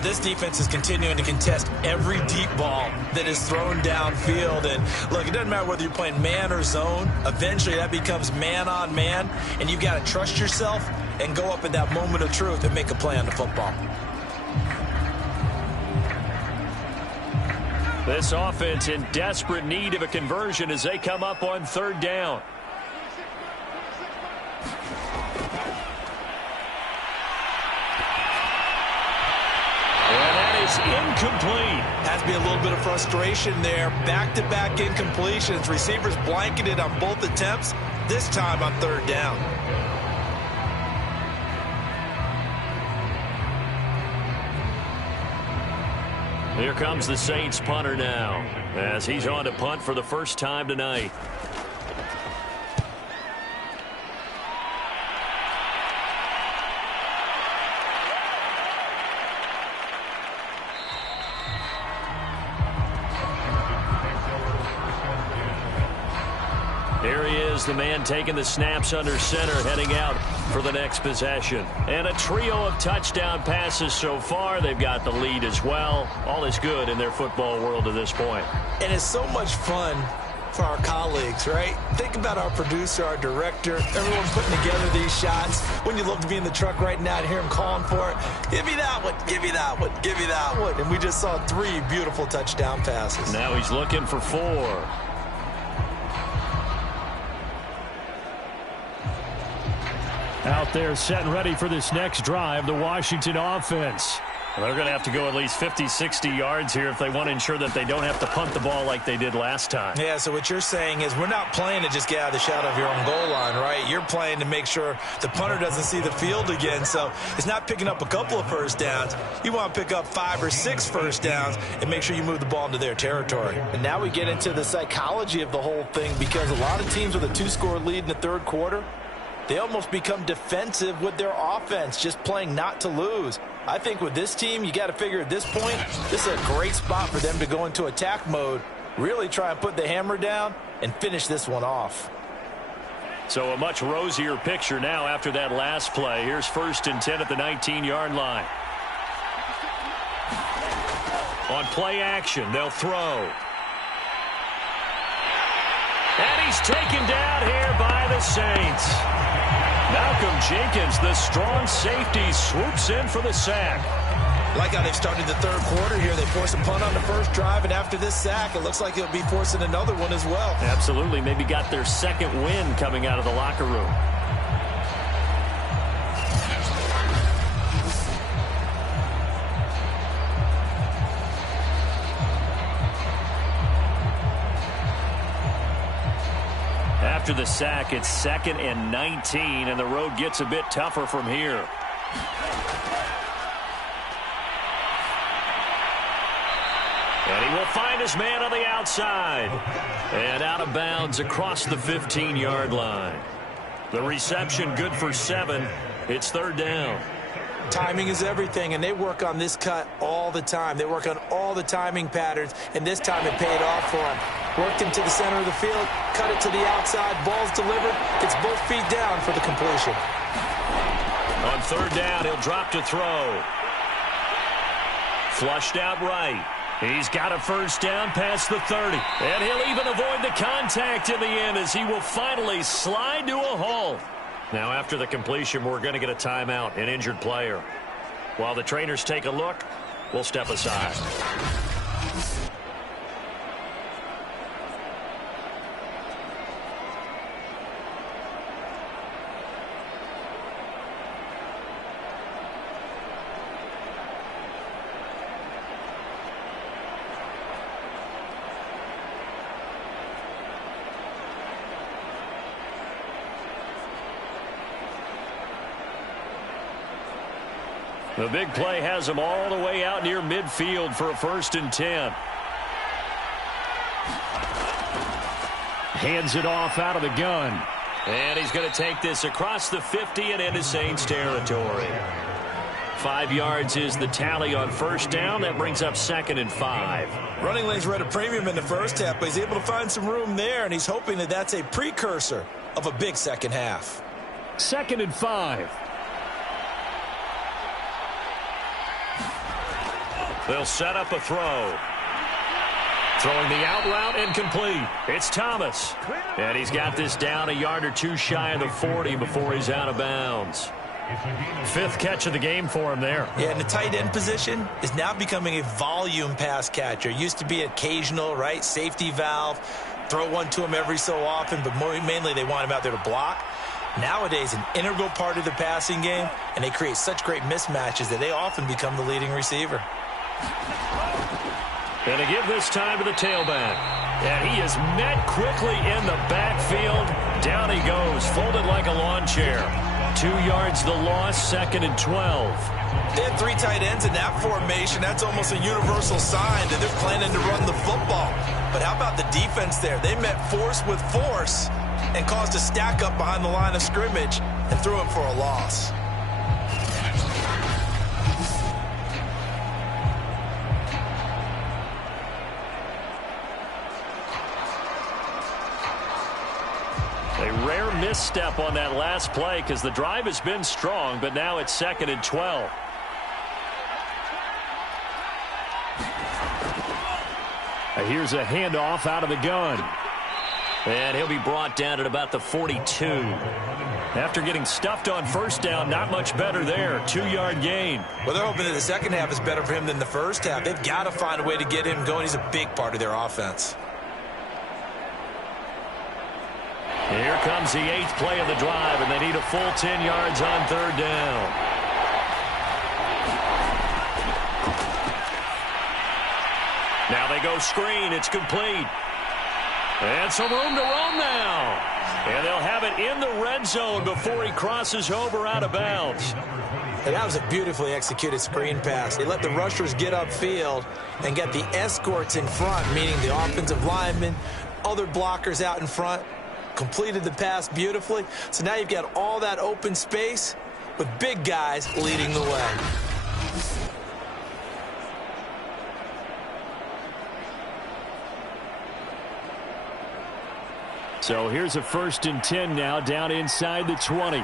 This defense is continuing to contest every deep ball that is thrown downfield. And look, it doesn't matter whether you're playing man or zone. Eventually that becomes man on man, and you've got to trust yourself and go up at that moment of truth and make a play on the football. This offense in desperate need of a conversion as they come up on third down. Incomplete. Has to be a little bit of frustration there. Back-to-back incompletions. Receivers blanketed on both attempts, this time on third down. Here comes the Saints punter now, as he's on to punt for the first time tonight. Here he is, the man taking the snaps under center, heading out for the next possession. And a trio of touchdown passes so far. They've got the lead as well. All is good in their football world to this point. And it's so much fun for our colleagues, right? Think about our producer, our director, everyone putting together these shots. Wouldn't you love to be in the truck right now and hear him calling for it? Give me that one, give me that one, give me that one. And we just saw 3 beautiful touchdown passes. Now he's looking for 4. Out there set and ready for this next drive, the Washington offense. They're going to have to go at least 50, 60 yards here if they want to ensure that they don't have to punt the ball like they did last time. Yeah, so what you're saying is we're not playing to just get out of the shadow of your own goal line, right? You're playing to make sure the punter doesn't see the field again. So it's not picking up a couple of first downs. You want to pick up 5 or 6 first downs and make sure you move the ball into their territory. And now we get into the psychology of the whole thing, because a lot of teams with a 2-score lead in the third quarter, they almost become defensive with their offense, just playing not to lose. I think with this team, you got to figure at this point, this is a great spot for them to go into attack mode, really try and put the hammer down and finish this one off. So a much rosier picture now after that last play. Here's 1st and 10 at the 19-yard line. On play action, they'll throw. And he's taken down here by the Saints. Malcolm Jenkins, the strong safety, swoops in for the sack. Like how they've started the third quarter here. They force a punt on the first drive, and after this sack, it looks like they'll be forcing another one as well. Absolutely. Maybe got their second win coming out of the locker room. After the sack, it's 2nd and 19, and the road gets a bit tougher from here. And he will find his man on the outside. And out of bounds across the 15-yard line. The reception good for 7. It's third down. Timing is everything, and they work on this cut all the time. They work on all the timing patterns, and this time it paid off for them. Worked him to the center of the field, cut it to the outside, ball's delivered, gets both feet down for the completion. On third down, he'll drop to throw. Flushed out right. He's got a first down past the 30. And he'll even avoid the contact in the end as he will finally slide to a halt. Now, after the completion, we're going to get a timeout, an injured player. While the trainers take a look, we'll step aside. The big play has him all the way out near midfield for a 1st and 10. Hands it off out of the gun. And he's going to take this across the 50 and into Saints territory. 5 yards is the tally on 1st down. That brings up 2nd and 5. Running lanes were at a premium in the first half, but he's able to find some room there, and he's hoping that that's a precursor of a big second half. 2nd and 5. They'll set up a throw. Throwing the out route incomplete. It's Thomas. And he's got this down a yard or two shy of the 40 before he's out of bounds. 5th catch of the game for him there. Yeah, and the tight end position is now becoming a volume pass catcher. Used to be occasional, right? Safety valve. Throw one to him every so often, but mainly they want him out there to block. Nowadays, an integral part of the passing game, and they create such great mismatches that they often become the leading receiver. And to give this time to the tailback. And he is met quickly in the backfield. Down he goes, folded like a lawn chair. 2 yards the loss, 2nd and 12. They had 3 tight ends in that formation. That's almost a universal sign that they're planning to run the football. But how about the defense there? They met force with force and caused a stack up behind the line of scrimmage and threw him for a loss. A rare misstep on that last play because the drive has been strong, but now it's 2nd and 12. Here's a handoff out of the gun. And he'll be brought down at about the 42. After getting stuffed on 1st down, not much better there. 2-yard gain. Well, they're hoping that the second half is better for him than the first half. They've got to find a way to get him going. He's a big part of their offense. Here comes the 8th play of the drive, and they need a full 10 yards on 3rd down. Now they go screen. It's complete. And some room to roam now. And they'll have it in the red zone before he crosses over out of bounds. And that was a beautifully executed screen pass. They let the rushers get upfield and get the escorts in front, meaning the offensive linemen, other blockers out in front. Completed the pass beautifully. So now you've got all that open space with big guys leading the way. So here's a 1st and 10 now down inside the 20.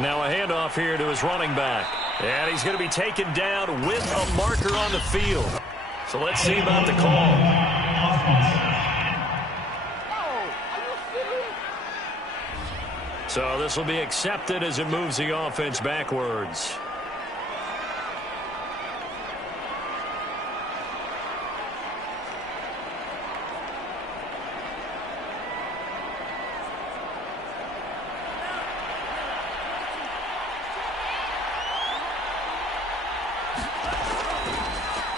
Now a handoff here to his running back. And he's going to be taken down with a marker on the field. So let's see about the call. So this will be accepted as it moves the offense backwards.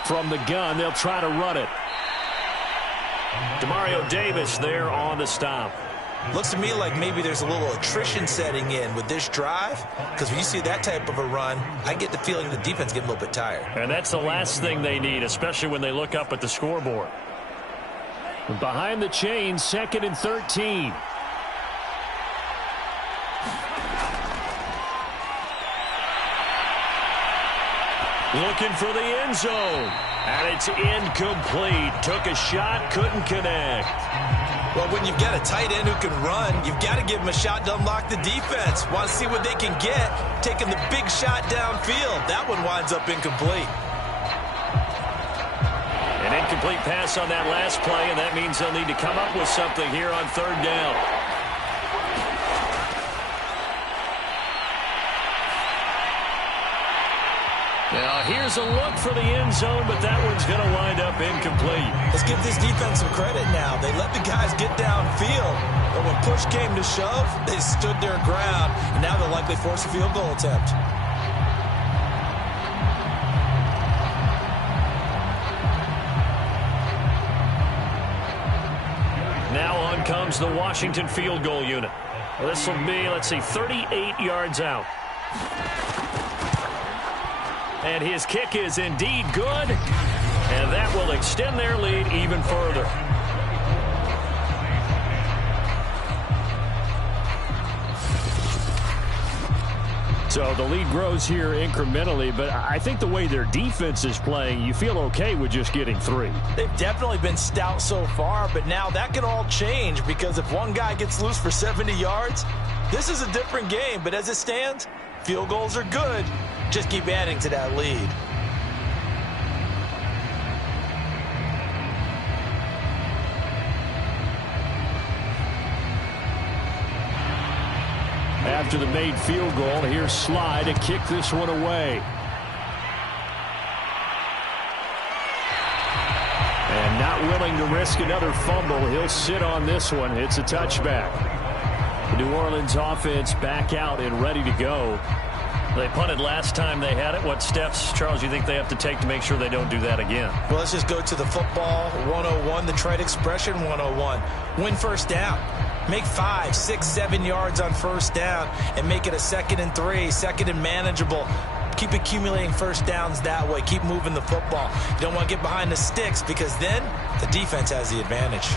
From the gun, they'll try to run it. Demario Davis there on the stop. Looks to me like maybe there's a little attrition setting in with this drive, because when you see that type of a run, I get the feeling the defense getting a little bit tired. And that's the last thing they need, especially when they look up at the scoreboard. Behind the chain, 2nd and 13. Looking for the end zone. And it's incomplete. Took a shot, couldn't connect. Well, when you've got a tight end who can run, you've got to give him a shot to unlock the defense. Want to see what they can get, taking the big shot downfield. That one winds up incomplete. An incomplete pass on that last play, and that means they'll need to come up with something here on 3rd down. Now, here's a look for the end zone, but that one's going to wind up incomplete. Let's give this defense some credit now. They let the guys get downfield, but when push came to shove, they stood their ground, and now they'll likely force a field goal attempt. Now on comes the Washington field goal unit. This will be, let's see, 38 yards out. And his kick is indeed good, and that will extend their lead even further. So the lead grows here incrementally, but I think the way their defense is playing, you feel okay with just getting 3. They've definitely been stout so far, but now that can all change because if one guy gets loose for 70 yards, this is a different game. But as it stands, field goals are good. Just keep adding to that lead. After the made field goal, here's Sly to kick this one away. And not willing to risk another fumble, he'll sit on this one. It's a touchback. The New Orleans offense back out and ready to go. They punted last time they had it. What steps, Charles, you think they have to take to make sure they don't do that again? Well, let's just go to the football 101, the trade expression 101. Win first down. Make 5, 6, 7 yards on first down and make it a 2nd and 3, 2nd and manageable. Keep accumulating first downs that way. Keep moving the football. You don't want to get behind the sticks because then the defense has the advantage.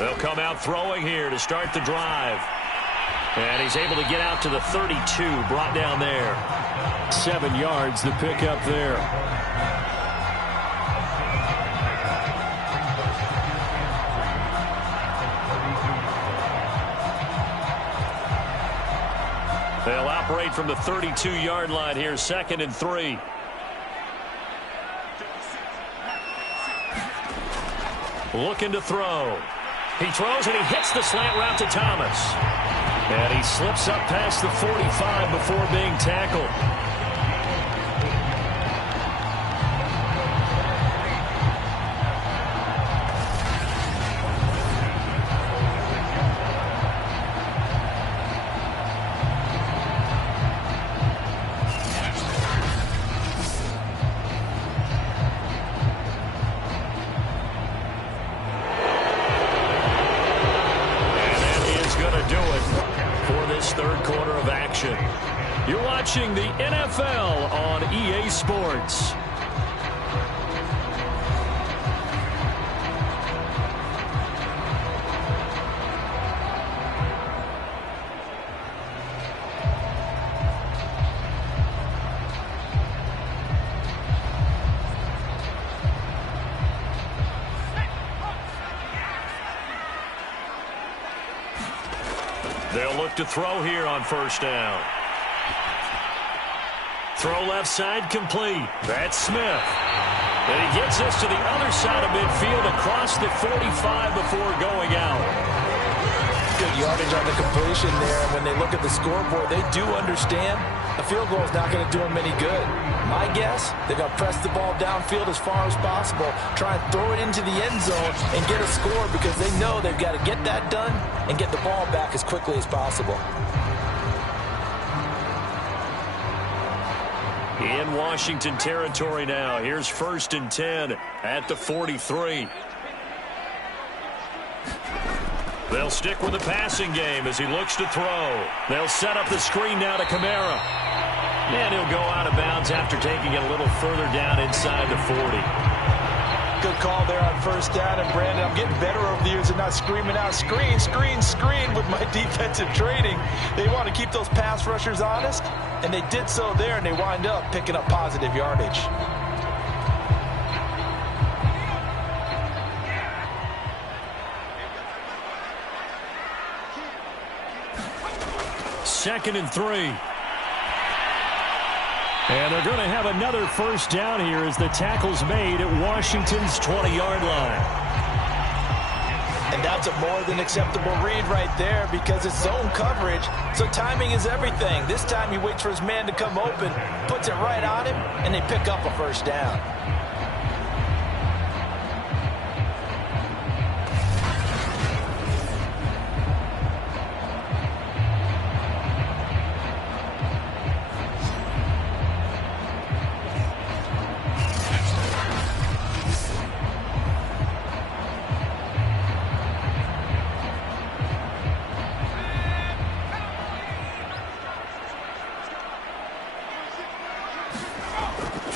They'll come out throwing here to start the drive. And he's able to get out to the 32, brought down there. 7 yards, the pickup there. They'll operate from the 32-yard line here, 2nd and 3. Looking to throw. He throws and he hits the slant route to Thomas. And he slips up past the 45 before being tackled. You're watching the NFL on EA Sports. They'll look to throw here on first down. Throw left side complete. That's Smith. And he gets this to the other side of midfield across the 45 before going out. Good yardage on the completion there. And when they look at the scoreboard, they do understand a field goal is not going to do them any good. My guess, they're going to press the ball downfield as far as possible, try and throw it into the end zone and get a score because they know they've got to get that done and get the ball back as quickly as possible. In Washington territory now. Here's 1st and 10 at the 43. They'll stick with the passing game as he looks to throw. They'll set up the screen now to Kamara. And he'll go out of bounds after taking it a little further down inside the 40. Good call there on first down. And, Brandon, I'm getting better over the years and not screaming out, screen, screen, screen with my defensive training. They want to keep those pass rushers honest, and they did so there, and they wind up picking up positive yardage. Second and 3. And they're going to have another first down here as the tackle's made at Washington's 20-yard line. And that's a more than acceptable read right there because it's zone coverage, so timing is everything. This time he waits for his man to come open, puts it right on him, and they pick up a first down.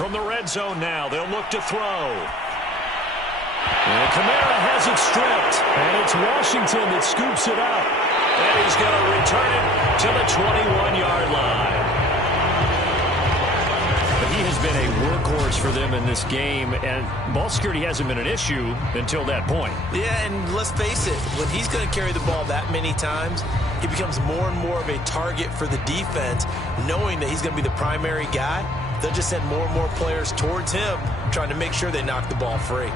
From the red zone now, they'll look to throw. And Kamara has it stripped. And it's Washington that scoops it up. And he's going to return it to the 21-yard line. But he has been a workhorse for them in this game, and ball security hasn't been an issue until that point. Yeah, and let's face it, when he's going to carry the ball that many times, he becomes more and more of a target for the defense, knowing that he's going to be the primary guy. They'll just send more and more players towards him, trying to make sure they knock the ball free.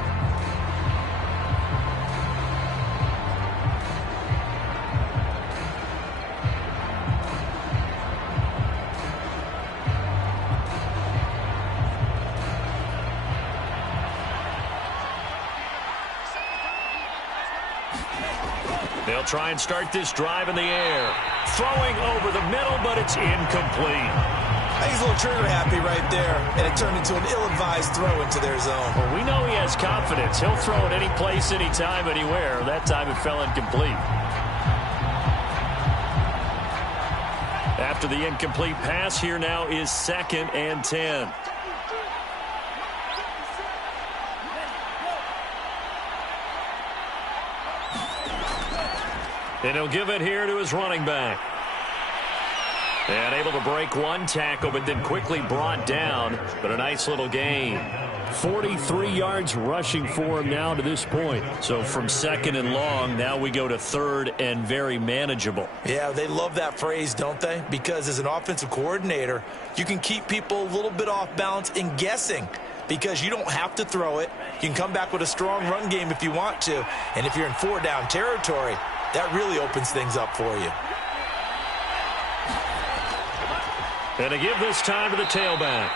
They'll try and start this drive in the air. Throwing over the middle, but it's incomplete. He's a little trigger happy right there, and it turned into an ill-advised throw into their zone. Well, we know he has confidence. He'll throw it any place, anytime, anywhere. That time it fell incomplete. After the incomplete pass, here now is 2nd and 10. And he'll give it here to his running back. And able to break one tackle, but then quickly brought down. But a nice little gain. 43 yards rushing for him now to this point. So from 2nd and long, now we go to 3rd and very manageable. Yeah, they love that phrase, don't they? Because as an offensive coordinator, you can keep people a little bit off balance and guessing. Because you don't have to throw it. You can come back with a strong run game if you want to. And if you're in 4-down territory, that really opens things up for you. And to give this time to the tailback.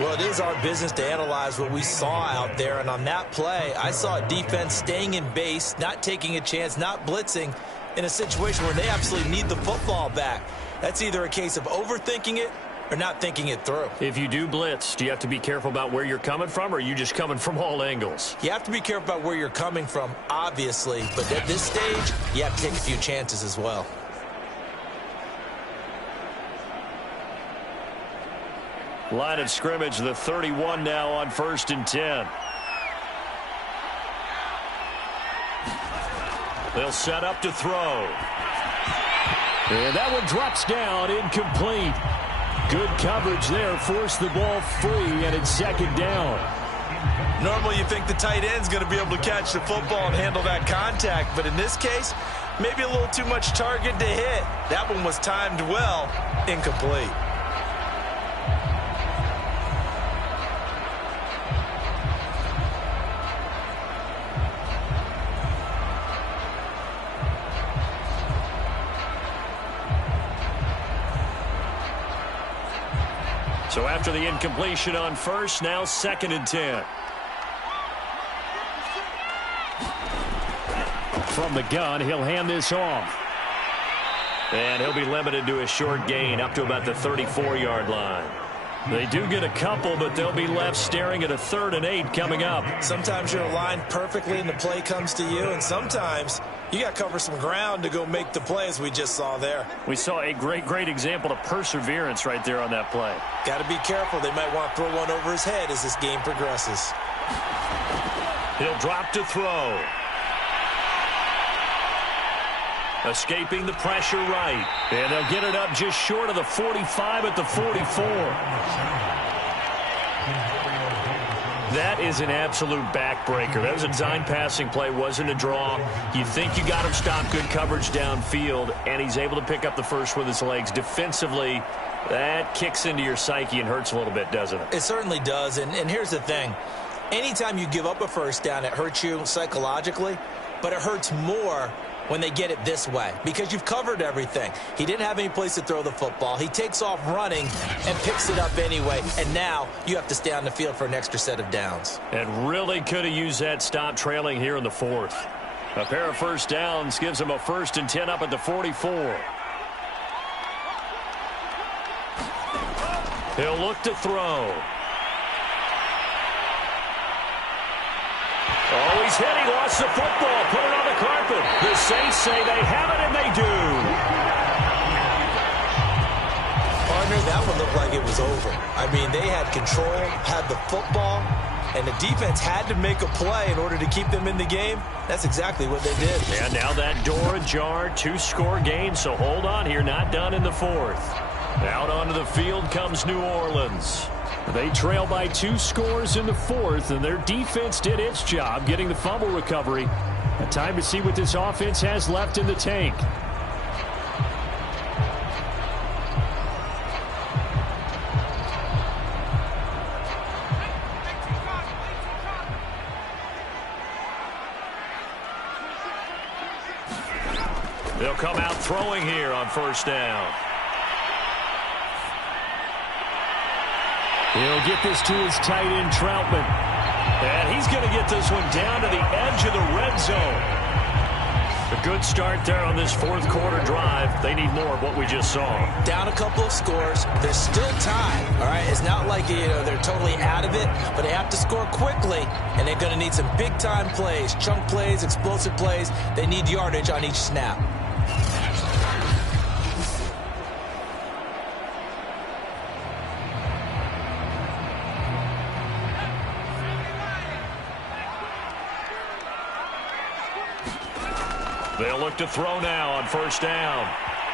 Well, it is our business to analyze what we saw out there. And on that play, I saw a defense staying in base, not taking a chance, not blitzing in a situation where they absolutely need the football back. That's either a case of overthinking it or not thinking it through. If you do blitz, do you have to be careful about where you're coming from, or are you just coming from all angles? You have to be careful about where you're coming from, obviously. But at this stage, you have to take a few chances as well. Line of scrimmage, the 31 now on 1st and 10. They'll set up to throw. And that one drops down, incomplete. Good coverage there, forced the ball free, and it's 2nd down. Normally you think the tight end's going to be able to catch the football and handle that contact, but in this case, maybe a little too much target to hit. That one was timed well, incomplete. So after the incompletion on 1st, now 2nd and 10. From the gun, he'll hand this off. And he'll be limited to a short gain up to about the 34-yard line. They do get a couple, but they'll be left staring at a 3rd and 8 coming up. Sometimes you're aligned perfectly and the play comes to you, and sometimes you got to cover some ground to go make the play, as we just saw there. We saw a great example of perseverance right there on that play. Got to be careful. They might want to throw one over his head as this game progresses. He'll drop to throw. Escaping the pressure right. And they'll get it up just short of the 45 at the 44. That is an absolute backbreaker. That was a design passing play, wasn't a draw. You think you got him stopped, good coverage downfield, and he's able to pick up the first with his legs. Defensively, that kicks into your psyche and hurts a little bit, doesn't it? It certainly does, and here's the thing. Anytime you give up a first down, it hurts you psychologically, but it hurts more when they get it this way, because you've covered everything. He didn't have any place to throw the football. He takes off running and picks it up anyway, and now you have to stay on the field for an extra set of downs. And really could have used that stop trailing here in the 4th. A pair of first downs gives him a 1st and 10 up at the 44. He'll look to throw. Oh, he's hit. He lost the football. Put it on the carpet. The Saints say they have it, and they do. was over. I mean, they had control, had the football, and the defense had to make a play in order to keep them in the game. That's exactly what they did. And now that door ajar, 2-score game, so hold on here, not done in the fourth. Out onto the field comes New Orleans. They trail by 2 scores in the fourth, and their defense did its job getting the fumble recovery. A time to see what this offense has left in the tank. They'll come out throwing here on first down. He'll get this to his tight end, Troutman. And he's going to get this one down to the edge of the red zone. A good start there on this fourth quarter drive. They need more of what we just saw. Down a couple of scores. There's still time, all right? It's not like, they're totally out of it, but they have to score quickly, and they're going to need some big-time plays, chunk plays, explosive plays. They need yardage on each snap. They'll look to throw now on first down.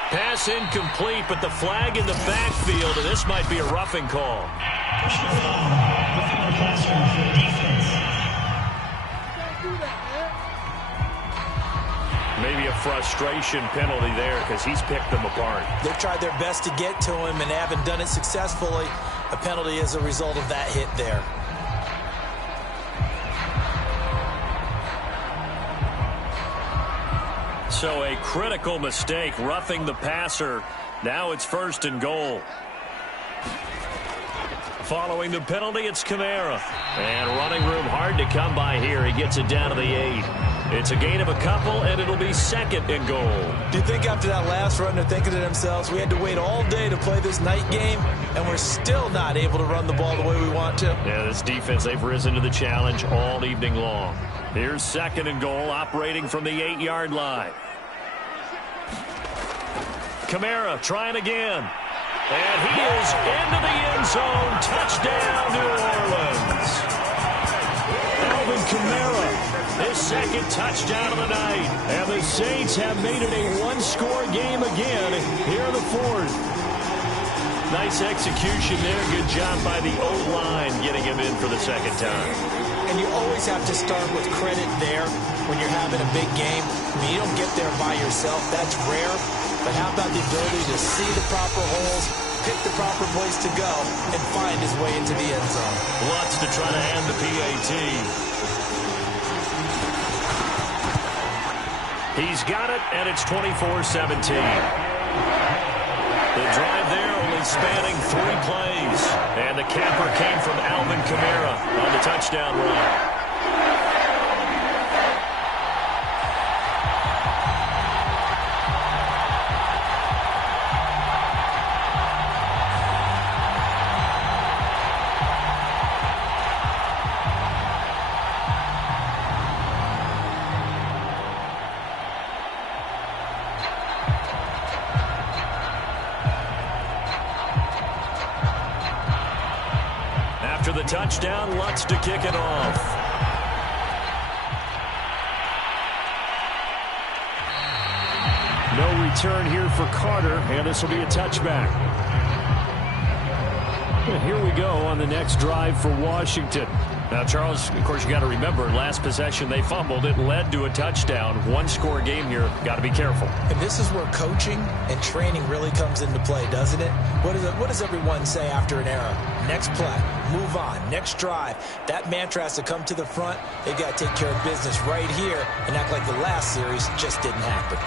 Pass incomplete, but the flag in the backfield, and this might be a roughing call. Maybe a frustration penalty there because he's picked them apart. They've tried their best to get to him and haven't done it successfully. A penalty is a result of that hit there. So a critical mistake, roughing the passer. Now it's first and goal. Following the penalty, it's Kamara. And running room hard to come by here. He gets it down to the 8. It's a gain of a couple, and it'll be second and goal. Do you think after that last run they're thinking to themselves, we had to wait all day to play this night game, and we're still not able to run the ball the way we want to? Yeah, this defense, they've risen to the challenge all evening long. Here's second and goal, operating from the 8-yard line. Kamara trying again. And he is into the end zone. Touchdown, New Orleans. Alvin Kamara, his second touchdown of the night. And the Saints have made it a 1-score game again here in the fourth. Nice execution there. Good job by the O-line getting him in for the second time. And you always have to start with credit there when you're having a big game. I mean, you don't get there by yourself. That's rare. But how about the ability to see the proper holes, pick the proper place to go, and find his way into the end zone? Lots to try to hand the PAT. He's got it, and it's 24-17. The drive there only spanning 3 plays. And the capper came from Alvin Kamara on the touchdown run. After the touchdown, Lutz to kick it off. No return here for Carter, and this will be a touchback. And here we go on the next drive for Washington. Now, Charles, of course, you got to remember, last possession they fumbled. It led to a touchdown. 1-score game here. Got to be careful. And this is where coaching and training really comes into play, doesn't it? What does everyone say after an error? Next play, move on, next drive. That mantra has to come to the front. They've got to take care of business right here and act like the last series just didn't happen.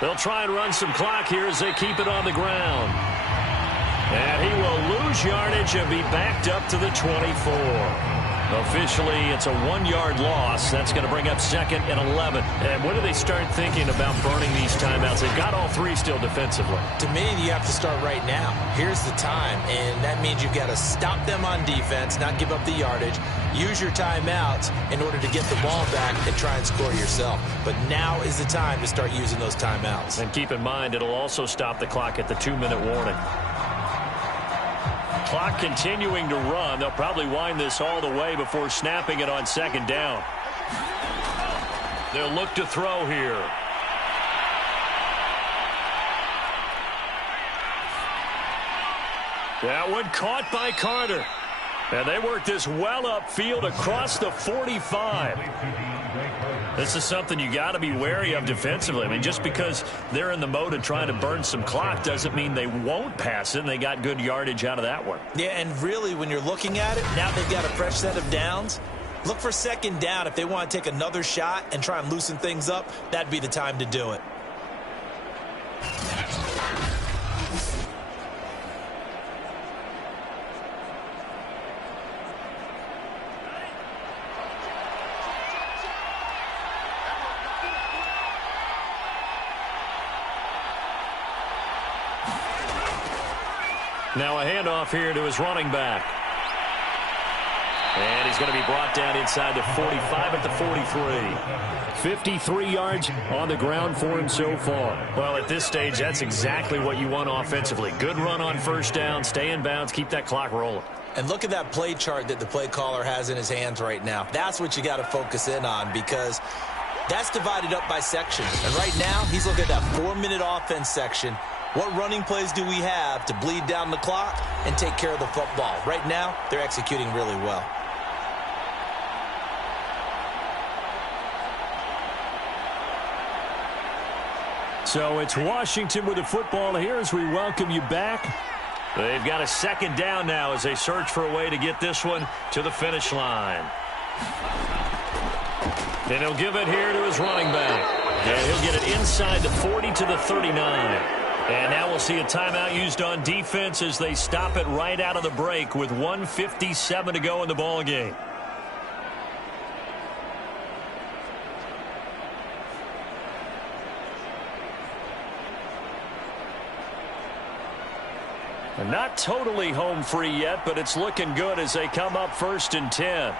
They'll try and run some clock here as they keep it on the ground. And he will lose yardage and be backed up to the 24. Officially, it's a 1-yard loss. That's going to bring up 2nd and 11. And when do they start thinking about burning these timeouts? They've got all 3 still defensively. To me, you have to start right now. Here's the time, and that means you've got to stop them on defense, not give up the yardage, use your timeouts in order to get the ball back and try and score yourself. But now is the time to start using those timeouts. And keep in mind, it'll also stop the clock at the 2-minute warning. Clock continuing to run. They'll probably wind this all the way before snapping it on 2nd down. They'll look to throw here. That one caught by Carter. And they work this well upfield across the 45. This is something you got to be wary of defensively. I mean, just because they're in the mode of trying to burn some clock doesn't mean they won't pass it, and they got good yardage out of that one. Yeah, and really, when you're looking at it, now they've got a fresh set of downs. Look for 2nd down. If they want to take another shot and try and loosen things up, that'd be the time to do it. Now a handoff here to his running back. And he's going to be brought down inside the 45 at the 43. 53 yards on the ground for him so far. Well, at this stage, that's exactly what you want offensively. Good run on 1st down, stay in bounds, keep that clock rolling. And look at that play chart that the play caller has in his hands right now. That's what you got to focus in on, because that's divided up by sections. And right now, he's looking at that 4-minute offense section. What running plays do we have to bleed down the clock and take care of the football? Right now, they're executing really well. So it's Washington with the football here as we welcome you back. They've got a 2nd down now as they search for a way to get this one to the finish line. And he'll give it here to his running back. And he'll get it inside the 40 to the 39. And now we'll see a timeout used on defense as they stop it right out of the break with 1:57 to go in the ball game. And not totally home free yet, but it's looking good as they come up 1st and 10.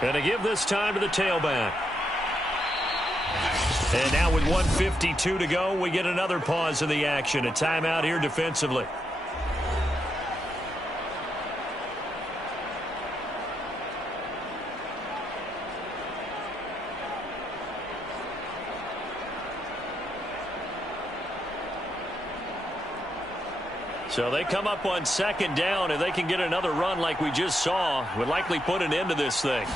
And to give this time to the tailback. And now with 1:52 to go, we get another pause in the action. A timeout here defensively. So they come up on 2nd down. If they can get another run like we just saw, would likely put an end to this thing.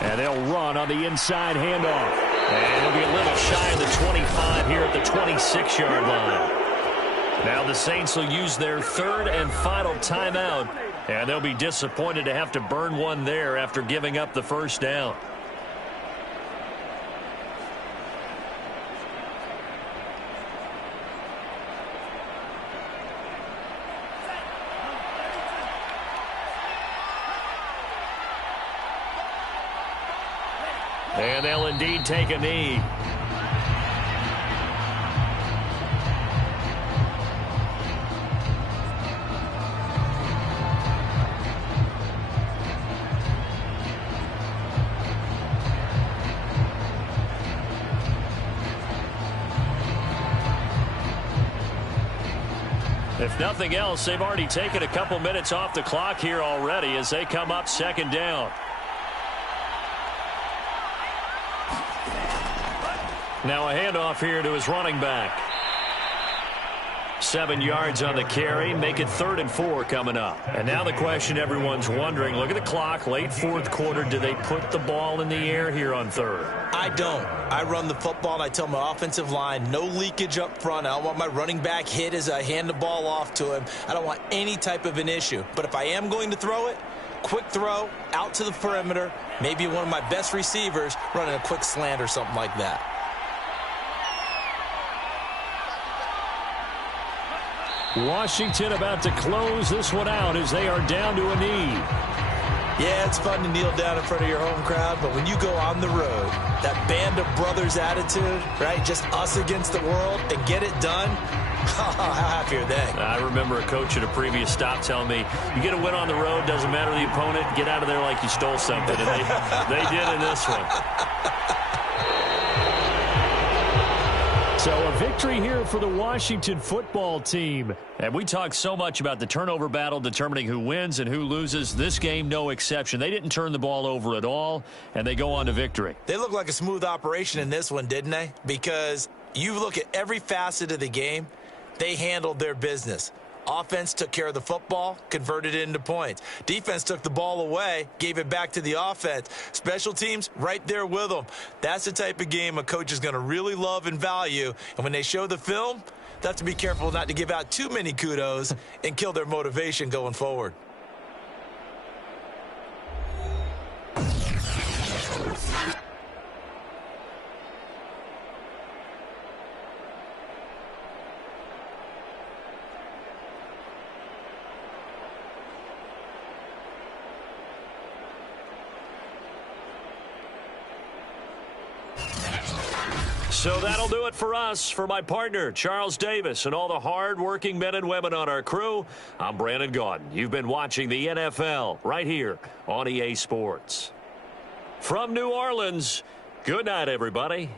And they'll run on the inside handoff. And he'll be a little shy of the 25 here at the 26-yard line. Now the Saints will use their 3rd and final timeout. And they'll be disappointed to have to burn one there after giving up the 1st down. And they'll indeed take a knee. If nothing else, they've already taken a couple minutes off the clock here already as they come up 2nd down. Now a handoff here to his running back. 7 yards on the carry, make it 3rd and 4 coming up. And now the question everyone's wondering, look at the clock, late 4th quarter, do they put the ball in the air here on 3rd? I don't. I run the football and I tell my offensive line, no leakage up front. I don't want my running back hit as I hand the ball off to him. I don't want any type of an issue. But if I am going to throw it, quick throw, out to the perimeter, maybe one of my best receivers running a quick slant or something like that. Washington about to close this one out as they are down to a knee. Yeah, it's fun to kneel down in front of your home crowd, but when you go on the road, that band of brothers attitude, right, just us against the world, and get it done, how happy are they? I remember a coach at a previous stop telling me, you get a win on the road, doesn't matter the opponent, get out of there like you stole something. And they did in this one. So a victory here for the Washington football team. And we talked so much about the turnover battle determining who wins and who loses. This game, no exception. They didn't turn the ball over at all, and they go on to victory. They look like a smooth operation in this one, didn't they? Because you look at every facet of the game, they handled their business. Offense took care of the football, converted it into points. Defense took the ball away, gave it back to the offense. Special teams, right there with them. That's the type of game a coach is going to really love and value. And when they show the film, they have to be careful not to give out too many kudos and kill their motivation going forward. So that'll do it for us. For my partner, Charles Davis, and all the hard-working men and women on our crew, I'm Brandon Gaudin. You've been watching the NFL right here on EA Sports. From New Orleans, good night, everybody.